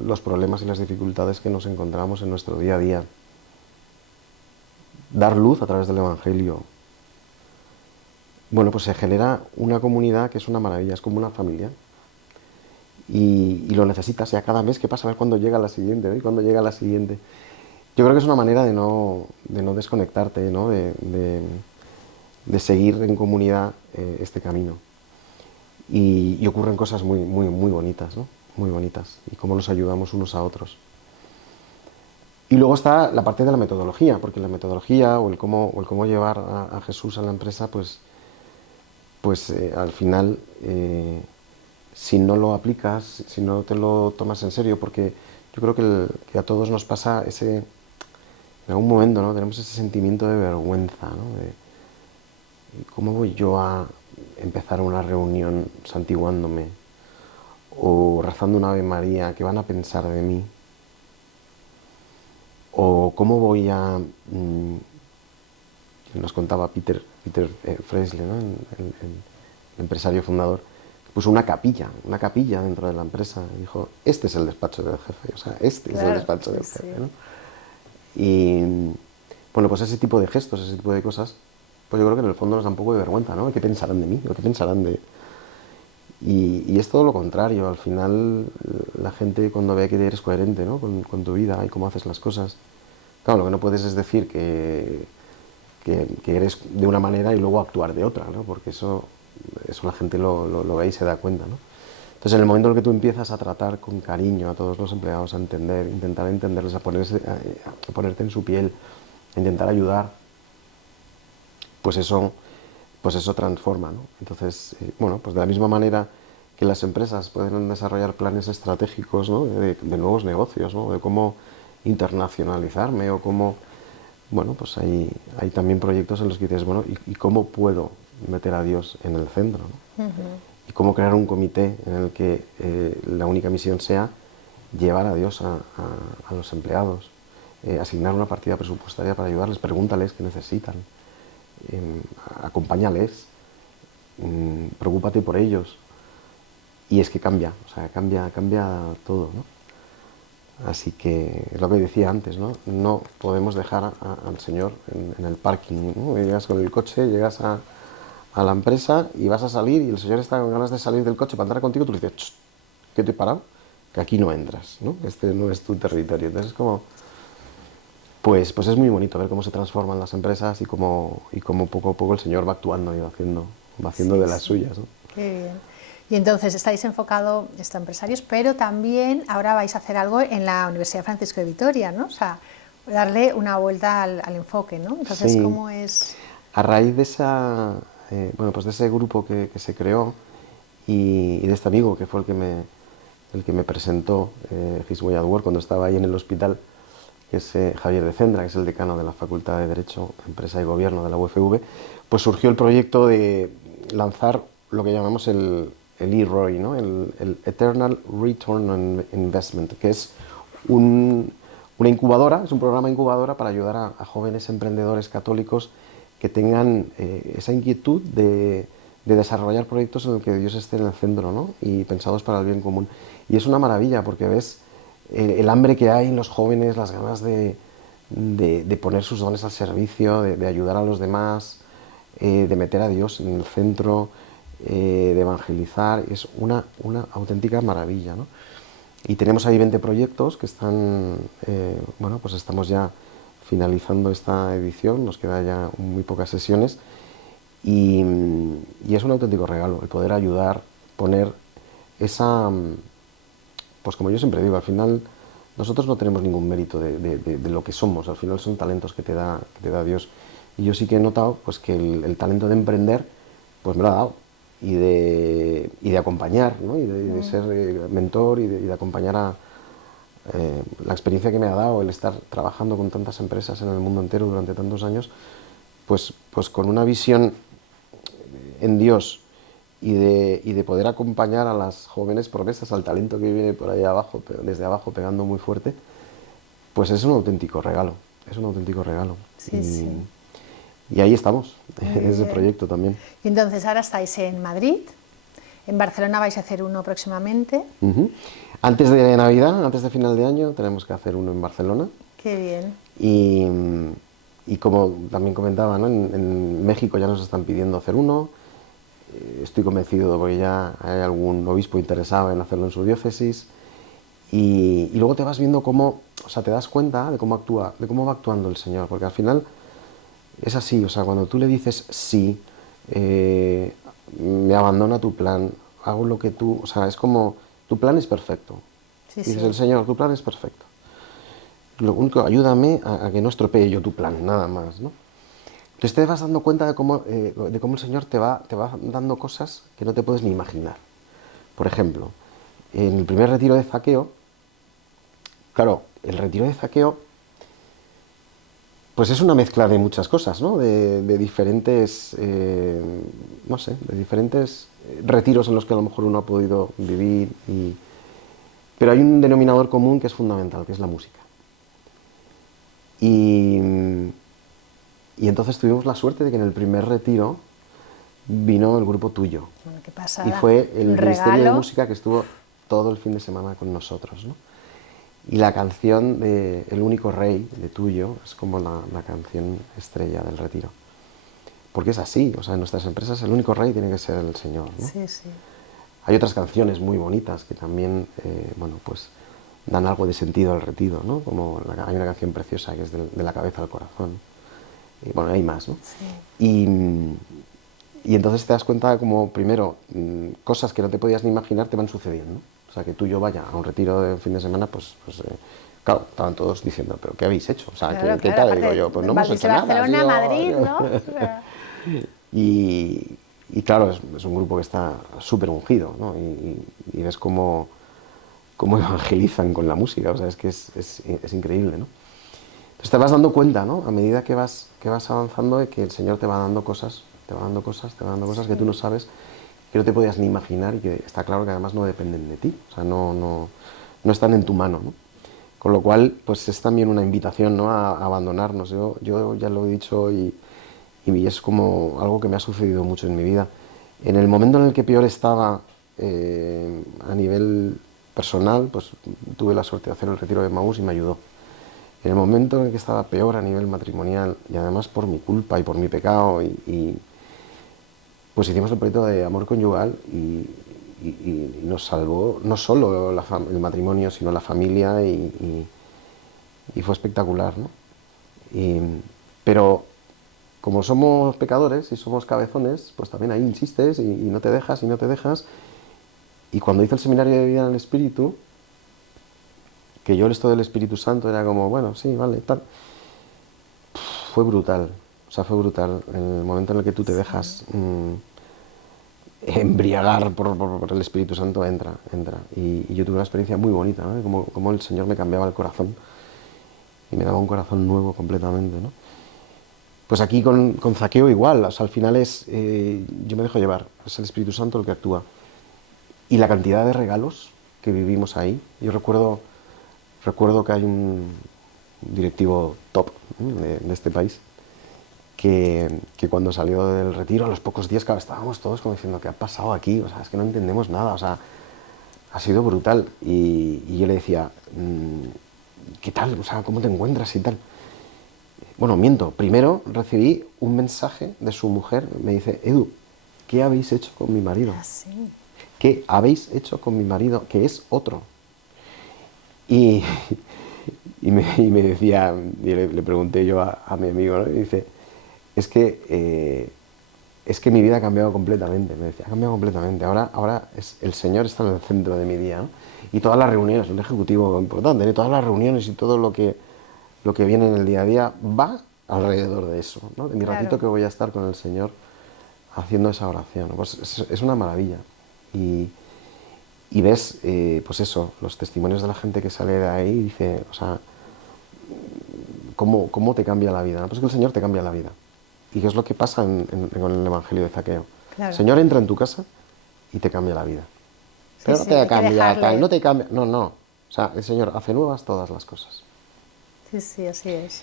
los problemas y las dificultades que nos encontramos en nuestro día a día, dar luz a través del Evangelio. Bueno, pues se genera una comunidad que es una maravilla, es como una familia. Y lo necesitas, ya cada mes que pasa, a ver cuándo llega la siguiente, ¿no? Y cuándo llega la siguiente. Yo creo que es una manera de no desconectarte, ¿no? De seguir en comunidad este camino. Y ocurren cosas muy bonitas, ¿no? Muy bonitas. Y cómo nos ayudamos unos a otros. Y luego está la parte de la metodología, porque la metodología o el cómo llevar a Jesús a la empresa, pues al final, si no lo aplicas, si no te lo tomas en serio, porque yo creo que a todos nos pasa en algún momento, ¿no?, tenemos ese sentimiento de vergüenza, ¿no? De ¿cómo voy yo a empezar una reunión santiguándome o rezando una Ave María? ¿Qué van a pensar de mí? O cómo voy a... nos contaba Peter Freisley, ¿no?, el empresario fundador, que puso una capilla dentro de la empresa y dijo, este es el despacho del jefe, o sea, este es el despacho del jefe, ¿no? Y bueno, pues ese tipo de gestos, ese tipo de cosas, pues yo creo que en el fondo nos da un poco de vergüenza, ¿no? ¿Qué pensarán de mí? ¿O qué pensarán de...? Y es todo lo contrario. Al final, la gente cuando ve que eres coherente, ¿no?, con tu vida y cómo haces las cosas, claro, lo que no puedes es decir que eres de una manera y luego actuar de otra, ¿no? Porque eso la gente lo ve y se da cuenta, ¿no? Entonces, en el momento en el que tú empiezas a tratar con cariño a todos los empleados, a intentar entenderles, a ponerte en su piel, a intentar ayudar, pues eso transforma, ¿no? Entonces, bueno, pues de la misma manera que las empresas pueden desarrollar planes estratégicos, ¿no?, de nuevos negocios, ¿no?, de cómo internacionalizarme o cómo... Bueno, pues hay también proyectos en los que dices, bueno, ¿y cómo puedo meter a Dios en el centro, ¿no? Y cómo crear un comité en el que la única misión sea llevar a Dios a los empleados, asignar una partida presupuestaria para ayudarles, pregúntales qué necesitan, acompáñales, preocúpate por ellos. Y es que cambia, o sea, cambia todo, ¿no? Así que es lo que decía antes, ¿no? No podemos dejar al Señor en el parking, ¿no? Llegas con el coche, llegas a la empresa y vas a salir y el Señor está con ganas de salir del coche para entrar contigo, tú le dices, ¿qué te he parado? Que aquí no entras, ¿no? Este no es tu territorio. Entonces es como... Pues es muy bonito ver cómo se transforman las empresas y cómo poco a poco el Señor va actuando y va haciendo de las suyas, ¿no? Qué bien. Y entonces estáis enfocado esto a empresarios, pero también ahora vais a hacer algo en la Universidad Francisco de Vitoria, ¿no? O sea, darle una vuelta al enfoque, ¿no? Entonces, sí. ¿cómo es? A raíz de pues de ese grupo que se creó y de este amigo que fue el que me presentó His Way at Work cuando estaba ahí en el hospital, que es Javier de Cendra, que es el decano de la Facultad de Derecho, Empresa y Gobierno de la UFV, pues surgió el proyecto de lanzar lo que llamamos el EROI, ¿no?, el Eternal Return on Investment, que es una incubadora, es un programa incubadora para ayudar a jóvenes emprendedores católicos que tengan esa inquietud de desarrollar proyectos en los que Dios esté en el centro, ¿no?, y pensados para el bien común. Y es una maravilla porque ves el hambre que hay en los jóvenes, las ganas de poner sus dones al servicio, de ayudar a los demás, de meter a Dios en el centro, de evangelizar. Es una auténtica maravilla, ¿no? Y tenemos ahí 20 proyectos que están, bueno, pues estamos ya finalizando esta edición, nos quedan ya muy pocas sesiones y es un auténtico regalo el poder ayudar, poner esa, pues como yo siempre digo, al final nosotros no tenemos ningún mérito de lo que somos, al final son talentos que te da Dios. Y yo sí que he notado pues, que el talento de emprender pues me lo ha dado, y de acompañar, ¿no? De ser mentor y de acompañar a la experiencia que me ha dado el estar trabajando con tantas empresas en el mundo entero durante tantos años, pues con una visión en Dios y de poder acompañar a las jóvenes promesas, al talento que viene por ahí abajo, desde abajo pegando muy fuerte, pues es un auténtico regalo, es un auténtico regalo. Sí, sí. Y ahí estamos, Muy en ese bien. proyecto también. Y entonces ahora estáis en Madrid, en Barcelona vais a hacer uno próximamente. Ujú. Antes de Navidad, antes de final de año, tenemos que hacer uno en Barcelona. Qué bien. Y, y como también comentaba, ¿no? En México ya nos están pidiendo hacer uno. Estoy convencido porque ya hay algún obispo interesado en hacerlo en su diócesis. Y luego te vas viendo cómo, o sea, te das cuenta de cómo actúa, de cómo va actuando el Señor, porque al final es así, o sea, cuando tú le dices sí, me abandona tu plan, hago lo que tú, o sea, es como, tu plan es perfecto. Sí, Y dices, sí. el Señor, tu plan es perfecto. Lo único, ayúdame a que no estropee yo tu plan, nada más, ¿no? Entonces te vas dando cuenta de cómo el Señor te va dando cosas que no te puedes ni imaginar. Por ejemplo, en el primer retiro de Zaqueo, claro, el retiro de Zaqueo, pues es una mezcla de muchas cosas, ¿no? De diferentes, no sé, de diferentes retiros en los que a lo mejor uno ha podido vivir. Pero hay un denominador común que es fundamental, que es la música. Y, y entonces tuvimos la suerte de que en el primer retiro vino el grupo Tuyo. Bueno, qué Y pasada. fue el Un Ministerio de regalo. Música que estuvo todo el fin de semana con nosotros, ¿no? Y la canción de El único rey, de Tuyo, es como la canción estrella del retiro. Porque es así, o sea, en nuestras empresas el único rey tiene que ser el Señor, ¿no? Sí, sí. Hay otras canciones muy bonitas que también, bueno, pues dan algo de sentido al retiro, ¿no? Como hay una canción preciosa que es de la cabeza al corazón. Y bueno, hay más, ¿no? Sí. Y entonces te das cuenta como, primero, cosas que no te podías ni imaginar te van sucediendo. O sea, que tú y yo vaya a un retiro de fin de semana, claro, estaban todos diciendo, ¿pero qué habéis hecho? O sea, Claro, ¿qué claro. tal? Digo Aparte, yo, pues no hemos hecho desde nada. Ha Barcelona a sido- Madrid, ¿no? O sea, Y, y claro, es un grupo que está súper ungido, ¿no? Y ves cómo evangelizan con la música, o sea, es que es increíble, ¿no? Entonces te vas dando cuenta, ¿no? A medida que vas avanzando, de que el Señor te va dando cosas, te va dando cosas, te va dando cosas que tú no sabes, que no te podías ni imaginar y que está claro que además no dependen de ti, o sea, no están en tu mano, ¿no? Con lo cual, pues es también una invitación, ¿no? A abandonarnos. Yo ya lo he dicho y es como algo que me ha sucedido mucho en mi vida. En el momento en el que peor estaba a nivel personal, pues tuve la suerte de hacer el retiro de Maús y me ayudó. En el momento en el que estaba peor a nivel matrimonial y además por mi culpa y por mi pecado, pues hicimos el proyecto de amor conyugal y nos salvó no solo el matrimonio, sino la familia y fue espectacular, ¿no? Pero como somos pecadores y somos cabezones, pues también ahí insistes y no te dejas y no te dejas. Y cuando hice el seminario de vida en el Espíritu, que yo esto del Espíritu Santo era como, bueno, sí, vale, tal, fue brutal. O sea, fue brutal. En el momento en el que tú te dejas embriagar por el Espíritu Santo, entra. Y yo tuve una experiencia muy bonita, ¿no? Como el Señor me cambiaba el corazón y me daba un corazón nuevo completamente, ¿no? Pues aquí con Zaqueo igual, o sea, al final yo me dejo llevar, es el Espíritu Santo el que actúa. Y la cantidad de regalos que vivimos ahí, yo recuerdo que hay un directivo top, ¿no? de este país, que cuando salió del retiro, a los pocos días, claro, estábamos todos como diciendo, ¿qué ha pasado aquí? O sea, es que no entendemos nada, o sea, ha sido brutal. Y yo le decía, ¿qué tal? O sea, ¿cómo te encuentras y tal? Bueno, miento. Primero recibí un mensaje de su mujer. Me dice, Edu, ¿qué habéis hecho con mi marido? así. ¿Qué habéis hecho con mi marido? Que es otro. Y, y me decía, y le pregunté yo a mi amigo, ¿no? Y dice, es que es que mi vida ha cambiado completamente, me decía, ha cambiado completamente. Ahora el Señor está en el centro de mi día, ¿no? Y todas las reuniones, un ejecutivo importante, ¿no? Todas las reuniones y todo lo que viene en el día a día va alrededor de eso, ¿no? De mi ratito que voy a estar con el Señor haciendo esa oración, ¿no? Pues es una maravilla. Y ves, pues eso, los testimonios de la gente que sale de ahí y dice, o sea, ¿cómo te cambia la vida? ¿No? Pues que el Señor te cambia la vida. ¿Y qué es lo que pasa con el Evangelio de Zaqueo? Claro. El Señor entra en tu casa y te cambia la vida. Pero no te cambia tal, no te cambia... No, no. O sea, el Señor hace nuevas todas las cosas. Sí, sí, así es.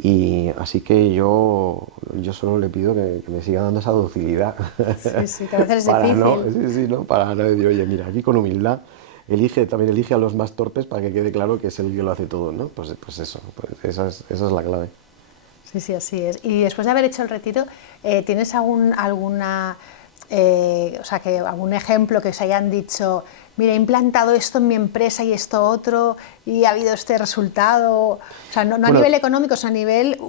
Y así que yo solo le pido que me siga dando esa docilidad. Sí, sí, que a veces es para difícil. ¿no? Para no decir, oye, mira, aquí con humildad también elige a los más torpes para que quede claro que es el que lo hace todo, ¿no? Pues eso, pues esa es la clave. Sí, sí, así es. Y después de haber hecho el retiro, ¿tienes algún ejemplo que os hayan dicho, mira, he implantado esto en mi empresa y esto otro, y ha habido este resultado? O sea, no a nivel económico, sino a nivel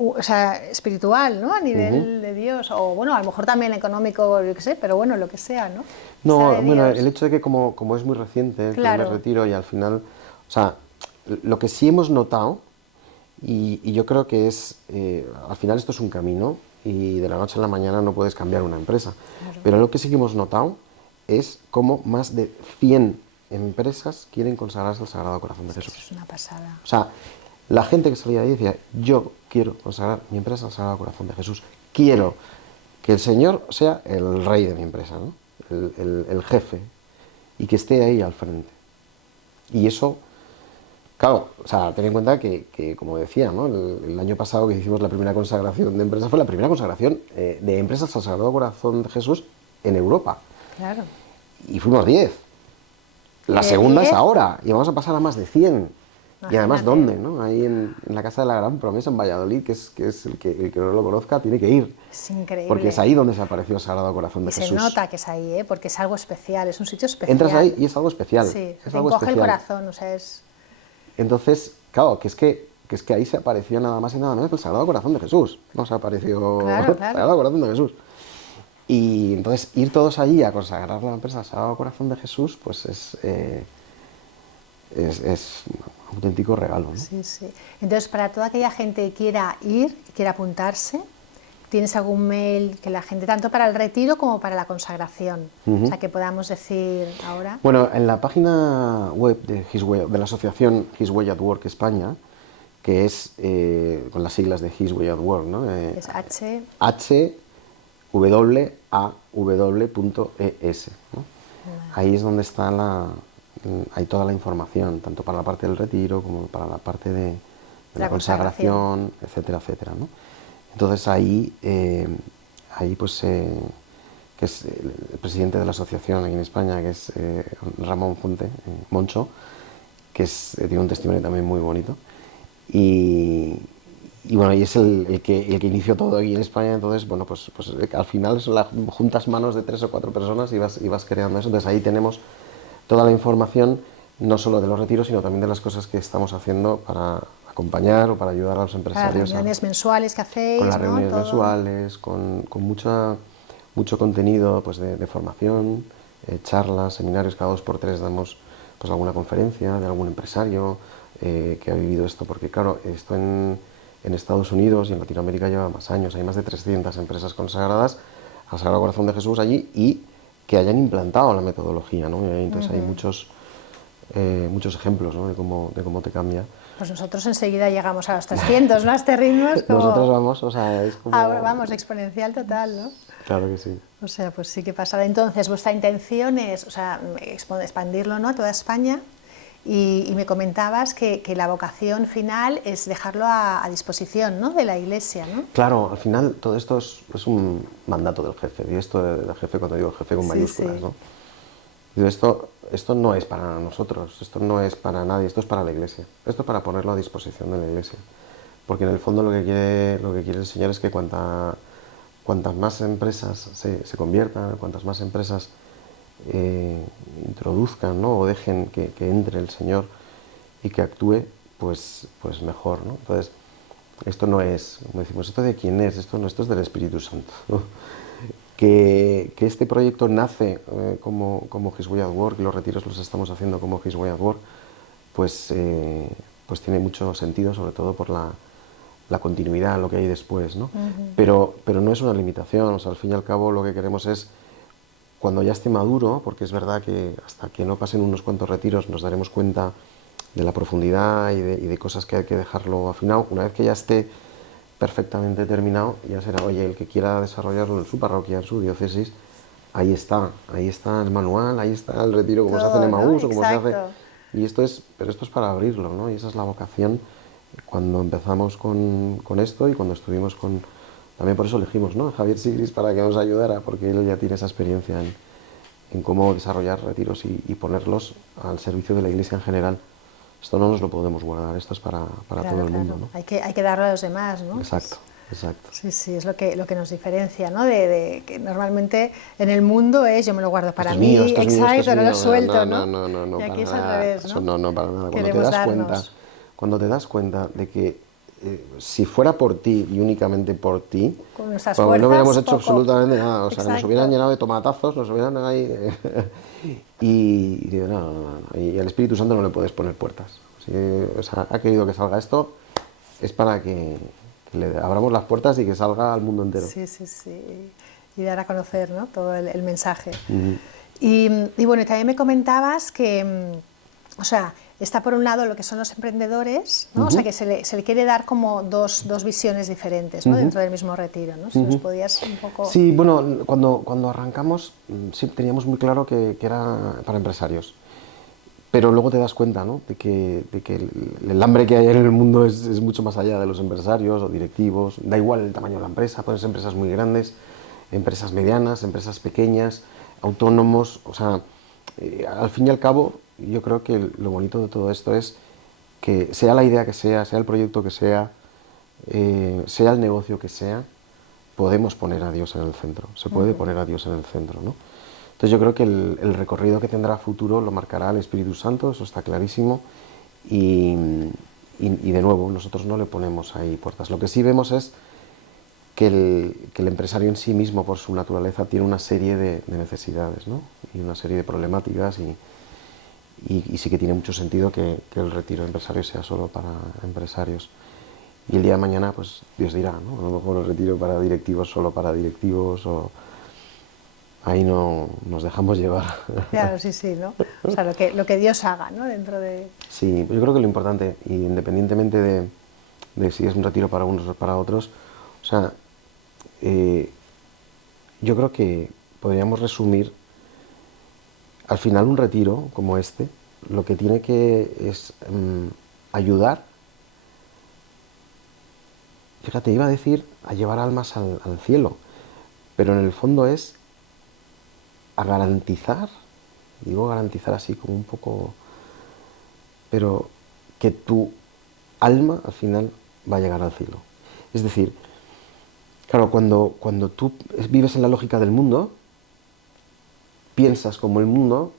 espiritual, ¿no? A nivel de Dios. O bueno, a lo mejor también económico, yo qué sé, pero bueno, lo que sea, ¿no? No, bueno, el hecho de que como es muy reciente el primer retiro y al final, o sea, lo que sí hemos notado, y yo creo que al final esto es un camino y de la noche a la mañana no puedes cambiar una empresa, pero lo que sí que hemos notado es cómo más de 100 empresas quieren consagrarse al Sagrado Corazón de Jesús. Eso es una pasada. O sea, la gente que salía de ahí decía, yo quiero consagrar mi empresa al Sagrado Corazón de Jesús, quiero que el Señor sea el rey de mi empresa, ¿no? El jefe, y que esté ahí al frente. Y eso, claro, o sea, ten en cuenta que como decía, ¿no? El año pasado que hicimos la primera consagración de empresas, fue la primera consagración de empresas al Sagrado Corazón de Jesús en Europa. Claro. Y fuimos 10. La segunda 10? Es ahora, y vamos a pasar a más de 100. Imagínate. Y además, ¿dónde? ¿No? Ahí en la Casa de la Gran Promesa, en Valladolid, que es el que no lo conozca, tiene que ir. Es increíble. Porque es ahí donde se apareció el Sagrado Corazón de Jesús. Se nota que es ahí, ¿eh? Porque es algo especial, es un sitio especial. Entras ahí y es algo especial. Sí, es te algo encoge especial. El corazón, o sea, es... Entonces, claro, que es que ahí se apareció nada más y nada menos que el Sagrado Corazón de Jesús. No se apareció el Sagrado Corazón de Jesús. Y entonces ir todos allí a consagrar la empresa al Sagrado Corazón de Jesús, pues es un auténtico regalo, ¿no? Sí, sí. Entonces, para toda aquella gente que quiera ir, que quiera apuntarse, ¿tienes algún mail que la gente, tanto para el retiro como para la consagración? O sea, que podamos decir ahora. Bueno, en la página web de la asociación His Way at Work España, que es con las siglas de His Way at Work, ¿no? Es hwaw.es, ¿no? Ahí es donde está hay toda la información, tanto para la parte del retiro como para la parte de la consagración, etcétera, etcétera, ¿no? Entonces ahí pues, que es el presidente de la asociación aquí en España, que es Ramón Fuente, Moncho, que tiene un testimonio también muy bonito. Y bueno, y es el que inició todo aquí en España. Entonces, bueno, pues al final juntas manos de 3 o 4 personas y vas creando eso. Entonces ahí tenemos toda la información, no solo de los retiros, sino también de las cosas que estamos haciendo para acompañar o para ayudar a los empresarios. Las reuniones mensuales que hacéis, con las reuniones ¿no? mensuales, con mucho contenido pues, de formación, charlas, seminarios. Cada 2 por 3 damos pues, alguna conferencia de algún empresario que ha vivido esto, porque claro, esto en Estados Unidos y en Latinoamérica lleva más años. Hay más de 300 empresas consagradas al Sagrado Corazón de Jesús allí y que hayan implantado la metodología, ¿no? Y entonces hay muchos ejemplos, ¿no? de cómo te cambia. Pues nosotros enseguida llegamos a los 300, ¿no? A este ritmo es como... Nosotros vamos, o sea, es como... Ahora vamos, exponencial total, ¿no? Claro que sí. O sea, pues sí que pasa. Entonces, vuestra intención es, o sea, expandirlo, ¿no? A toda España. Y me comentabas que la vocación final es dejarlo a disposición, ¿no? De la Iglesia, ¿no? Claro, al final todo esto es un mandato del jefe. Y esto del jefe, cuando digo jefe con mayúsculas, ¿no? Digo, esto no es para nosotros, esto no es para nadie, esto es para la Iglesia. Esto es para ponerlo a disposición de la Iglesia. Porque en el fondo lo que quiere el Señor es que cuantas más empresas se conviertan, cuantas más empresas introduzcan, ¿no? O dejen que entre el Señor y que actúe, pues mejor, ¿no? Entonces, esto no es, como decimos, ¿esto de quién es? Esto es del Espíritu Santo, ¿no? que este proyecto nace como His Way at Work, y los retiros los estamos haciendo como His Way at Work, pues tiene mucho sentido, sobre todo por la continuidad, lo que hay después, ¿no? Pero no es una limitación, o sea, al fin y al cabo lo que queremos es, cuando ya esté maduro, porque es verdad que hasta que no pasen unos cuantos retiros nos daremos cuenta de la profundidad y de cosas que hay que dejarlo afinado. Una vez que ya esté perfectamente terminado, ya será, oye, el que quiera desarrollarlo en su parroquia, en su diócesis, ahí está el manual, ahí está el retiro, como se hace en Emaús, ¿no? o como se hace... Y pero esto es para abrirlo, ¿no? Y esa es la vocación cuando empezamos con esto y cuando estuvimos con... También por eso elegimos, ¿no?, a Javier Sigris para que nos ayudara, porque él ya tiene esa experiencia en cómo desarrollar retiros y ponerlos al servicio de la Iglesia en general. Esto no nos lo podemos guardar, esto es para todo el mundo, ¿no? Hay que darlo a los demás, ¿no? Exacto, exacto. Sí, sí, es lo que nos diferencia, ¿no? De que normalmente en el mundo es yo me lo guardo para mí, exacto, no lo suelto, ¿no? No, y aquí es para al revés, nada. ¿no? No, para nada. Cuando te das cuenta de que si fuera por ti y únicamente por ti, con nuestras no fuerzas, hubiéramos hecho poco. absolutamente nada, o sea, Exacto. nos hubieran llenado de tomatazos, nos hubieran ahí... y digo, y al Espíritu Santo no le puedes poner puertas. O sea, ha querido que salga esto, es para que le abramos las puertas y que salga al mundo entero. Sí, sí, sí. Y dar a conocer, ¿no?, todo el mensaje. Y bueno, también me comentabas que, o sea, está por un lado lo que son los emprendedores, ¿no? O sea, que se le quiere dar como dos visiones diferentes, ¿no?, dentro del mismo retiro, ¿no? Si nos podías un poco... Sí, bueno, cuando arrancamos sí teníamos muy claro que era para empresarios. Pero luego te das cuenta, ¿no?, de que el hambre que hay en el mundo es mucho más allá de los empresarios o directivos. Da igual el tamaño de la empresa, pueden ser empresas muy grandes, empresas medianas, empresas pequeñas, autónomos. O sea, al fin y al cabo, yo creo que lo bonito de todo esto es que sea la idea que sea el proyecto que sea el negocio que sea, podemos poner a Dios en el centro. Se puede poner a Dios en el centro, ¿no? Entonces yo creo que el recorrido que tendrá futuro lo marcará el Espíritu Santo, eso está clarísimo, y de nuevo, nosotros no le ponemos ahí puertas. Lo que sí vemos es que el empresario en sí mismo, por su naturaleza, tiene una serie de necesidades, ¿no?, y una serie de problemáticas, y sí que tiene mucho sentido que el retiro de empresarios sea solo para empresarios. Y el día de mañana, pues Dios dirá, ¿no?, a lo mejor el retiro para directivos solo para directivos, o... Ahí no nos dejamos llevar. Claro, sí, sí, ¿no? O sea, lo que Dios haga, ¿no?, dentro de... Sí, yo creo que lo importante, y independientemente de si es un retiro para unos o para otros, o sea, yo creo que podríamos resumir, al final un retiro como este, lo que tiene que es ayudar, fíjate, iba a decir a llevar almas al cielo, pero en el fondo es a garantizar, digo garantizar así como un poco, pero que tu alma al final va a llegar al cielo. Es decir, claro, cuando tú vives en la lógica del mundo, piensas como el mundo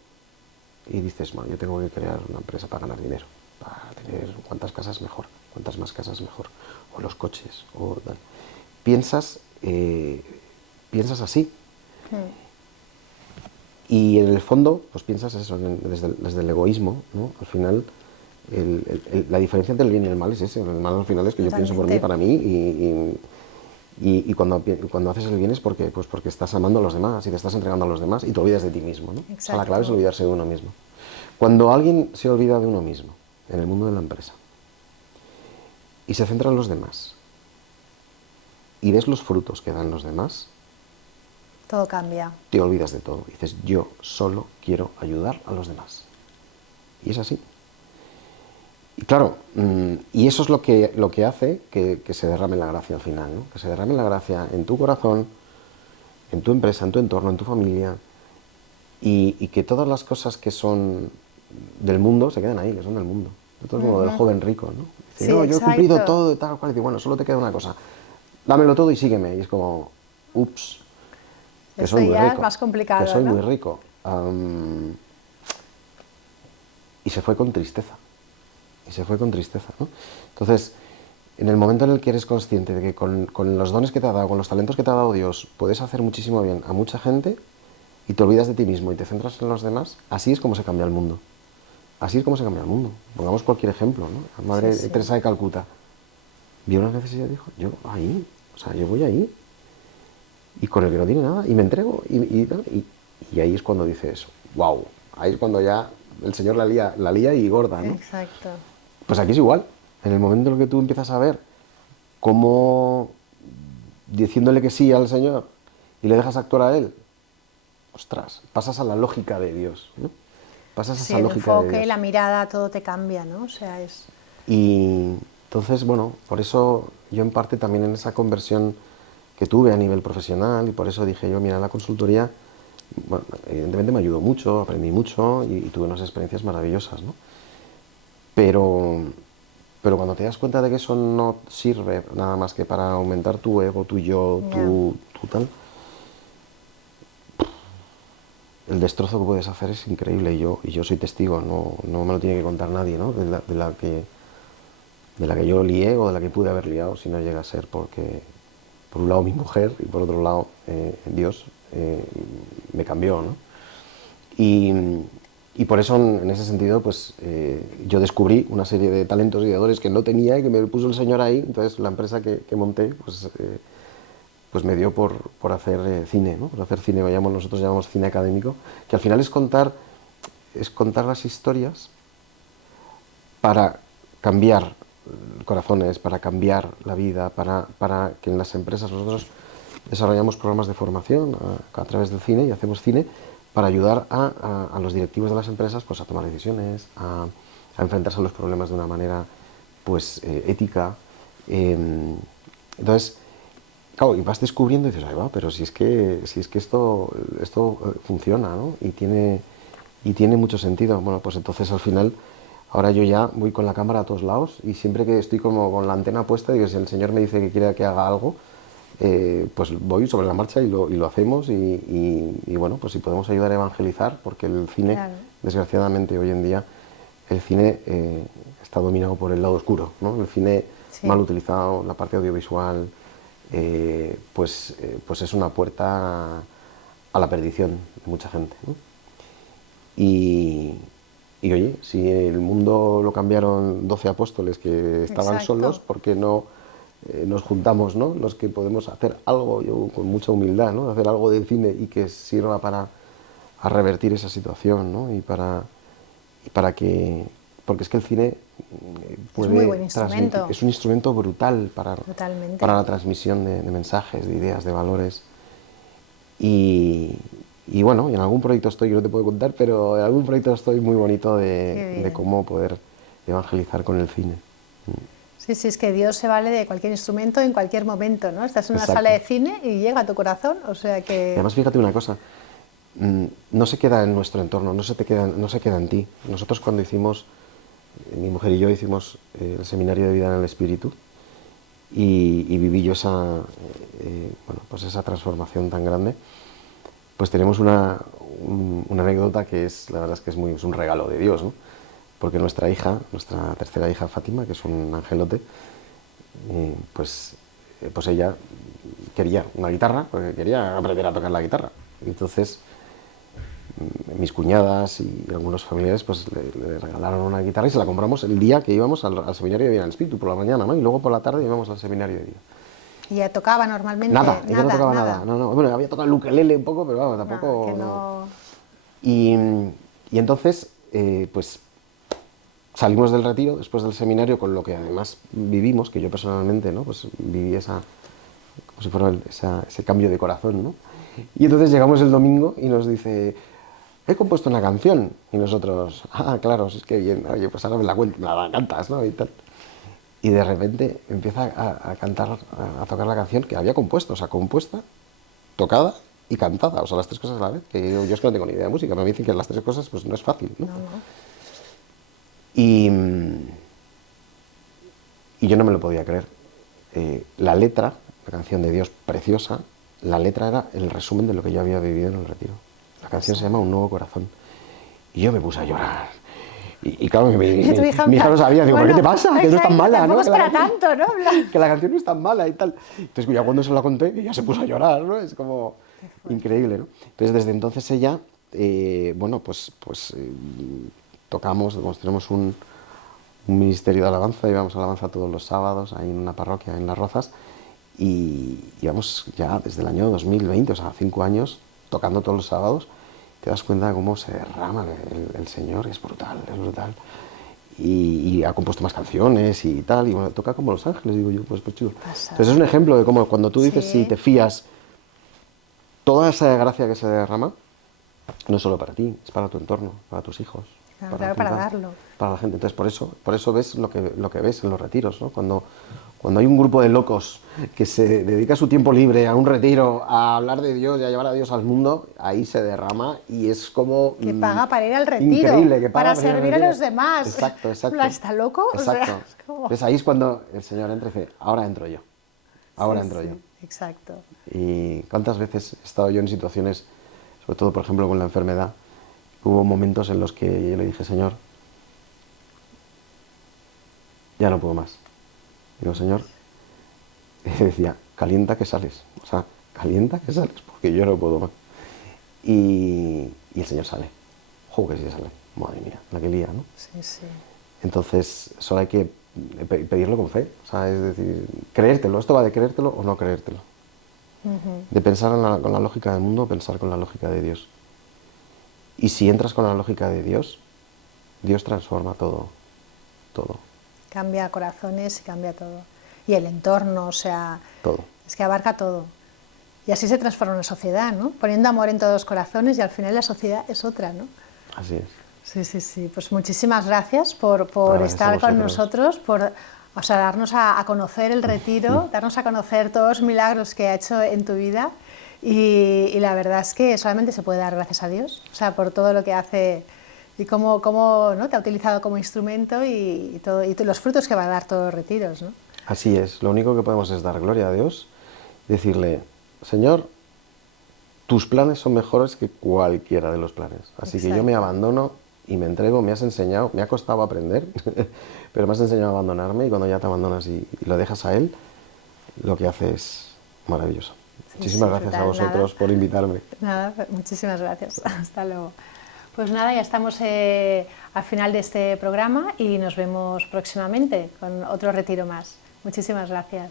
y dices, bueno, yo tengo que crear una empresa para ganar dinero, para tener cuantas casas mejor, cuantas más casas mejor, o los coches, o tal. Piensas así. Y en el fondo, pues piensas eso, desde el egoísmo, ¿no? Al final, la diferencia entre el bien y el mal es ese. El mal al final es que yo pienso por mí, para mí, y cuando haces el bien es porque estás amando a los demás y te estás entregando a los demás y te olvidas de ti mismo, ¿no? O sea, la clave es olvidarse de uno mismo. Cuando alguien se olvida de uno mismo, en el mundo de la empresa, y se centra en los demás, y ves los frutos que dan los demás, todo cambia. Te olvidas de todo. Dices, yo solo quiero ayudar a los demás. Y es así. Y claro, y eso es lo que hace que se derrame la gracia al final, ¿no? Que se derrame la gracia en tu corazón, en tu empresa, en tu entorno, en tu familia, y que todas las cosas que son del mundo se quedan ahí, que son del mundo. Esto es como del joven rico, ¿no? Dice, Sí, no, yo he cumplido todo y tal cual. Y dice, bueno, solo te queda una cosa. Dámelo todo y sígueme. Y es como, ups. Que soy muy rico, es más complicado, que soy ¿no? muy rico. Y se fue con tristeza. Y se fue con tristeza, ¿no? Entonces, en el momento en el que eres consciente de que con los dones que te ha dado, con los talentos que te ha dado Dios, puedes hacer muchísimo bien a mucha gente y te olvidas de ti mismo y te centras en los demás, así es como se cambia el mundo. Así es como se cambia el mundo. Pongamos cualquier ejemplo, ¿no? La Madre Teresa de Calcuta vio una necesidad y dijo, yo ahí, o sea, yo voy ahí, y con el que no tiene nada, y me entrego, y ahí es cuando dice eso, wow, ahí es cuando ya el Señor la lía y gorda, ¿no? Exacto. Pues aquí es igual, en el momento en el que tú empiezas a ver cómo, diciéndole que sí al Señor, y le dejas actuar a Él, ostras, pasas a la lógica de Dios, ¿no? Pasas a Sí, esa el lógica de enfoque, Dios. la mirada, todo te cambia, ¿no? O sea, es... Y entonces, bueno, por eso yo en parte también en esa conversión que tuve a nivel profesional, y por eso dije yo, mira, la consultoría, bueno, evidentemente me ayudó mucho, aprendí mucho y tuve unas experiencias maravillosas, ¿no? Pero, pero cuando te das cuenta de que eso no sirve nada más que para aumentar tu ego, tu yo, Ya. tu tal, el destrozo que puedes hacer es increíble y yo soy testigo, no me lo tiene que contar nadie, ¿no? De la que yo lié o de la que pude haber liado si no llega a ser porque, por un lado, mi mujer y por otro lado, Dios me cambió, ¿no? Y, y por eso, en ese sentido, pues yo descubrí una serie de talentos y de dones que no tenía y que me puso el Señor ahí. Entonces, la empresa que monté, pues me dio por hacer cine, ¿no? Por hacer cine, nosotros llamamos cine académico, que al final es contar las historias para cambiar corazones, para cambiar la vida, para que en las empresas nosotros desarrollamos programas de formación a través del cine y hacemos cine para ayudar a los directivos de las empresas pues, a tomar decisiones, a enfrentarse a los problemas de una manera pues, ética. Entonces, claro, y vas descubriendo y dices, ahí va, pero si es que esto funciona, ¿no? Y tiene mucho sentido. Bueno, pues entonces al final, ahora yo ya voy con la cámara a todos lados y siempre que estoy como con la antena puesta, digo, si el Señor me dice que quiere que haga algo, pues voy sobre la marcha y lo hacemos y bueno, pues si podemos ayudar a evangelizar, porque el cine, Claro. desgraciadamente hoy en día, el cine está dominado por el lado oscuro, ¿no? El cine Sí. mal utilizado, la parte audiovisual, pues es una puerta a la perdición de mucha gente, ¿no? Y oye, si el mundo lo cambiaron 12 apóstoles que estaban Exacto. solos, ¿por qué no nos juntamos, ¿no? Los que podemos hacer algo, yo con mucha humildad, ¿no? Hacer algo de cine y que sirva para a revertir esa situación, ¿no? Y para que... Porque es que el cine Es muy buen instrumento. es un instrumento brutal Totalmente. para la transmisión de mensajes, de ideas, de valores. Y bueno, y en algún proyecto estoy, que no te puedo contar, pero en algún proyecto estoy muy bonito Qué de bien. cómo poder evangelizar con el cine. Sí, sí, es que Dios se vale de cualquier instrumento en cualquier momento, ¿no? Estás en una Exacto. sala de cine y llega a tu corazón, o sea Y que... además, fíjate una cosa, no se queda en nuestro entorno, no se queda en ti. Nosotros cuando hicimos, mi mujer y yo hicimos el seminario de vida en el Espíritu y viví yo bueno, pues esa transformación tan grande, pues tenemos una anécdota que es, la verdad es que es un regalo de Dios, ¿no? Porque nuestra tercera hija Fátima, que es un angelote, pues ella quería una guitarra, porque quería aprender a tocar la guitarra. Y entonces mis cuñadas y algunos familiares pues le regalaron una guitarra y se la compramos el día que íbamos al seminario de vida en el Espíritu, por la mañana, ¿no? Y luego por la tarde íbamos al seminario de vida. Y ya tocaba normalmente... Nada, ella no tocaba nada. No, no. Bueno, había tocado el ukelele un poco, pero vamos, tampoco... que No. no... Y entonces, pues salimos del retiro después del seminario con lo que además vivimos, que yo personalmente, ¿no? Pues viví como si fuera ese cambio de corazón, ¿no? Y entonces llegamos el domingo y nos dice, he compuesto una canción. Y nosotros, claro, si es que bien, oye, pues ahora me la cantas, ¿no? Y tal. Y de repente empieza a cantar, a tocar la canción que había compuesto, o sea, compuesta, tocada y cantada, o sea, las tres cosas a la vez, que yo es que no tengo ni idea de música, me dicen que las tres cosas pues no es fácil, ¿no? No, no. Y yo no me lo podía creer. La letra, la canción de Dios preciosa, la letra era el resumen de lo que yo había vivido en el retiro. La canción se llama Un nuevo corazón. Y yo me puse a llorar. Y claro, Y tu hija, mi hija lo sabía, digo, bueno, ¿qué te pasa? Que no es tan mala, tampoco ¿no? es para tanto, ¿no? Que la canción no es tan mala y tal. Entonces ya cuando se la conté, ella se puso a llorar, ¿no? Es como increíble, ¿no? Entonces desde entonces ella, bueno, tocamos, tenemos un ministerio de alabanza, íbamos a alabanza todos los sábados, ahí en una parroquia en Las Rozas, y íbamos ya desde el año 2020, o sea, 5 años, tocando todos los sábados. Te das cuenta de cómo se derrama el Señor, es brutal, es brutal. Y ha compuesto más canciones y tal, y bueno, toca como Los Ángeles, digo yo, pues chido. Entonces es un ejemplo de cómo cuando tú dices, si te fías, toda esa gracia que se derrama, no es solo para ti, es para tu entorno, para tus hijos, Claro, para darlo. para la gente. Entonces por eso ves lo que ves en los retiros, ¿no? Cuando hay un grupo de locos que se dedica su tiempo libre a un retiro, a hablar de Dios y a llevar a Dios al mundo, ahí se derrama y es como... Que paga para ir al retiro, increíble, que paga para servir a los demás. Exacto. ¿Está loco? Exacto. O sea, es como... Entonces ahí es cuando el Señor entra y dice, ahora entro yo. Ahora entro yo. Exacto. Y cuántas veces he estado yo en situaciones, sobre todo, por ejemplo, con la enfermedad, hubo momentos en los que yo le dije, Señor, ya no puedo más. Digo, Señor, y decía, calienta que sales. O sea, calienta que sales, porque yo no puedo más. Y el Señor sale. ¡Jo, que sí sale! Madre mía, la que lía, ¿no? Sí. Entonces, solo hay que pedirlo con fe. O sea, es decir, creértelo. Esto va de creértelo o no creértelo. De pensar con la lógica del mundo o pensar con la lógica de Dios. Y si entras con la lógica de Dios, Dios transforma todo. Cambia corazones y cambia todo. Y el entorno, o sea... Todo. Es que abarca todo. Y así se transforma una sociedad, ¿no? Poniendo amor en todos los corazones y al final la sociedad es otra, ¿no? Así es. Sí. Pues muchísimas gracias por estar con nosotros, por darnos a conocer el retiro, darnos a conocer todos los milagros que ha hecho en tu vida. Y la verdad es que solamente se puede dar gracias a Dios, o sea, por todo lo que hace y cómo ¿no? te ha utilizado como instrumento y los frutos que va a dar todos los retiros, ¿no? Así es, lo único que podemos es dar gloria a Dios, decirle, Señor, tus planes son mejores que cualquiera de los planes, así que yo me abandono y me entrego, me has enseñado, me ha costado aprender, pero me has enseñado a abandonarme y cuando ya te abandonas y lo dejas a Él, lo que hace es maravilloso. Muchísimas gracias a vosotros por invitarme. Nada, muchísimas gracias. Hasta luego. Pues nada, ya estamos al final de este programa y nos vemos próximamente con otro retiro más. Muchísimas gracias.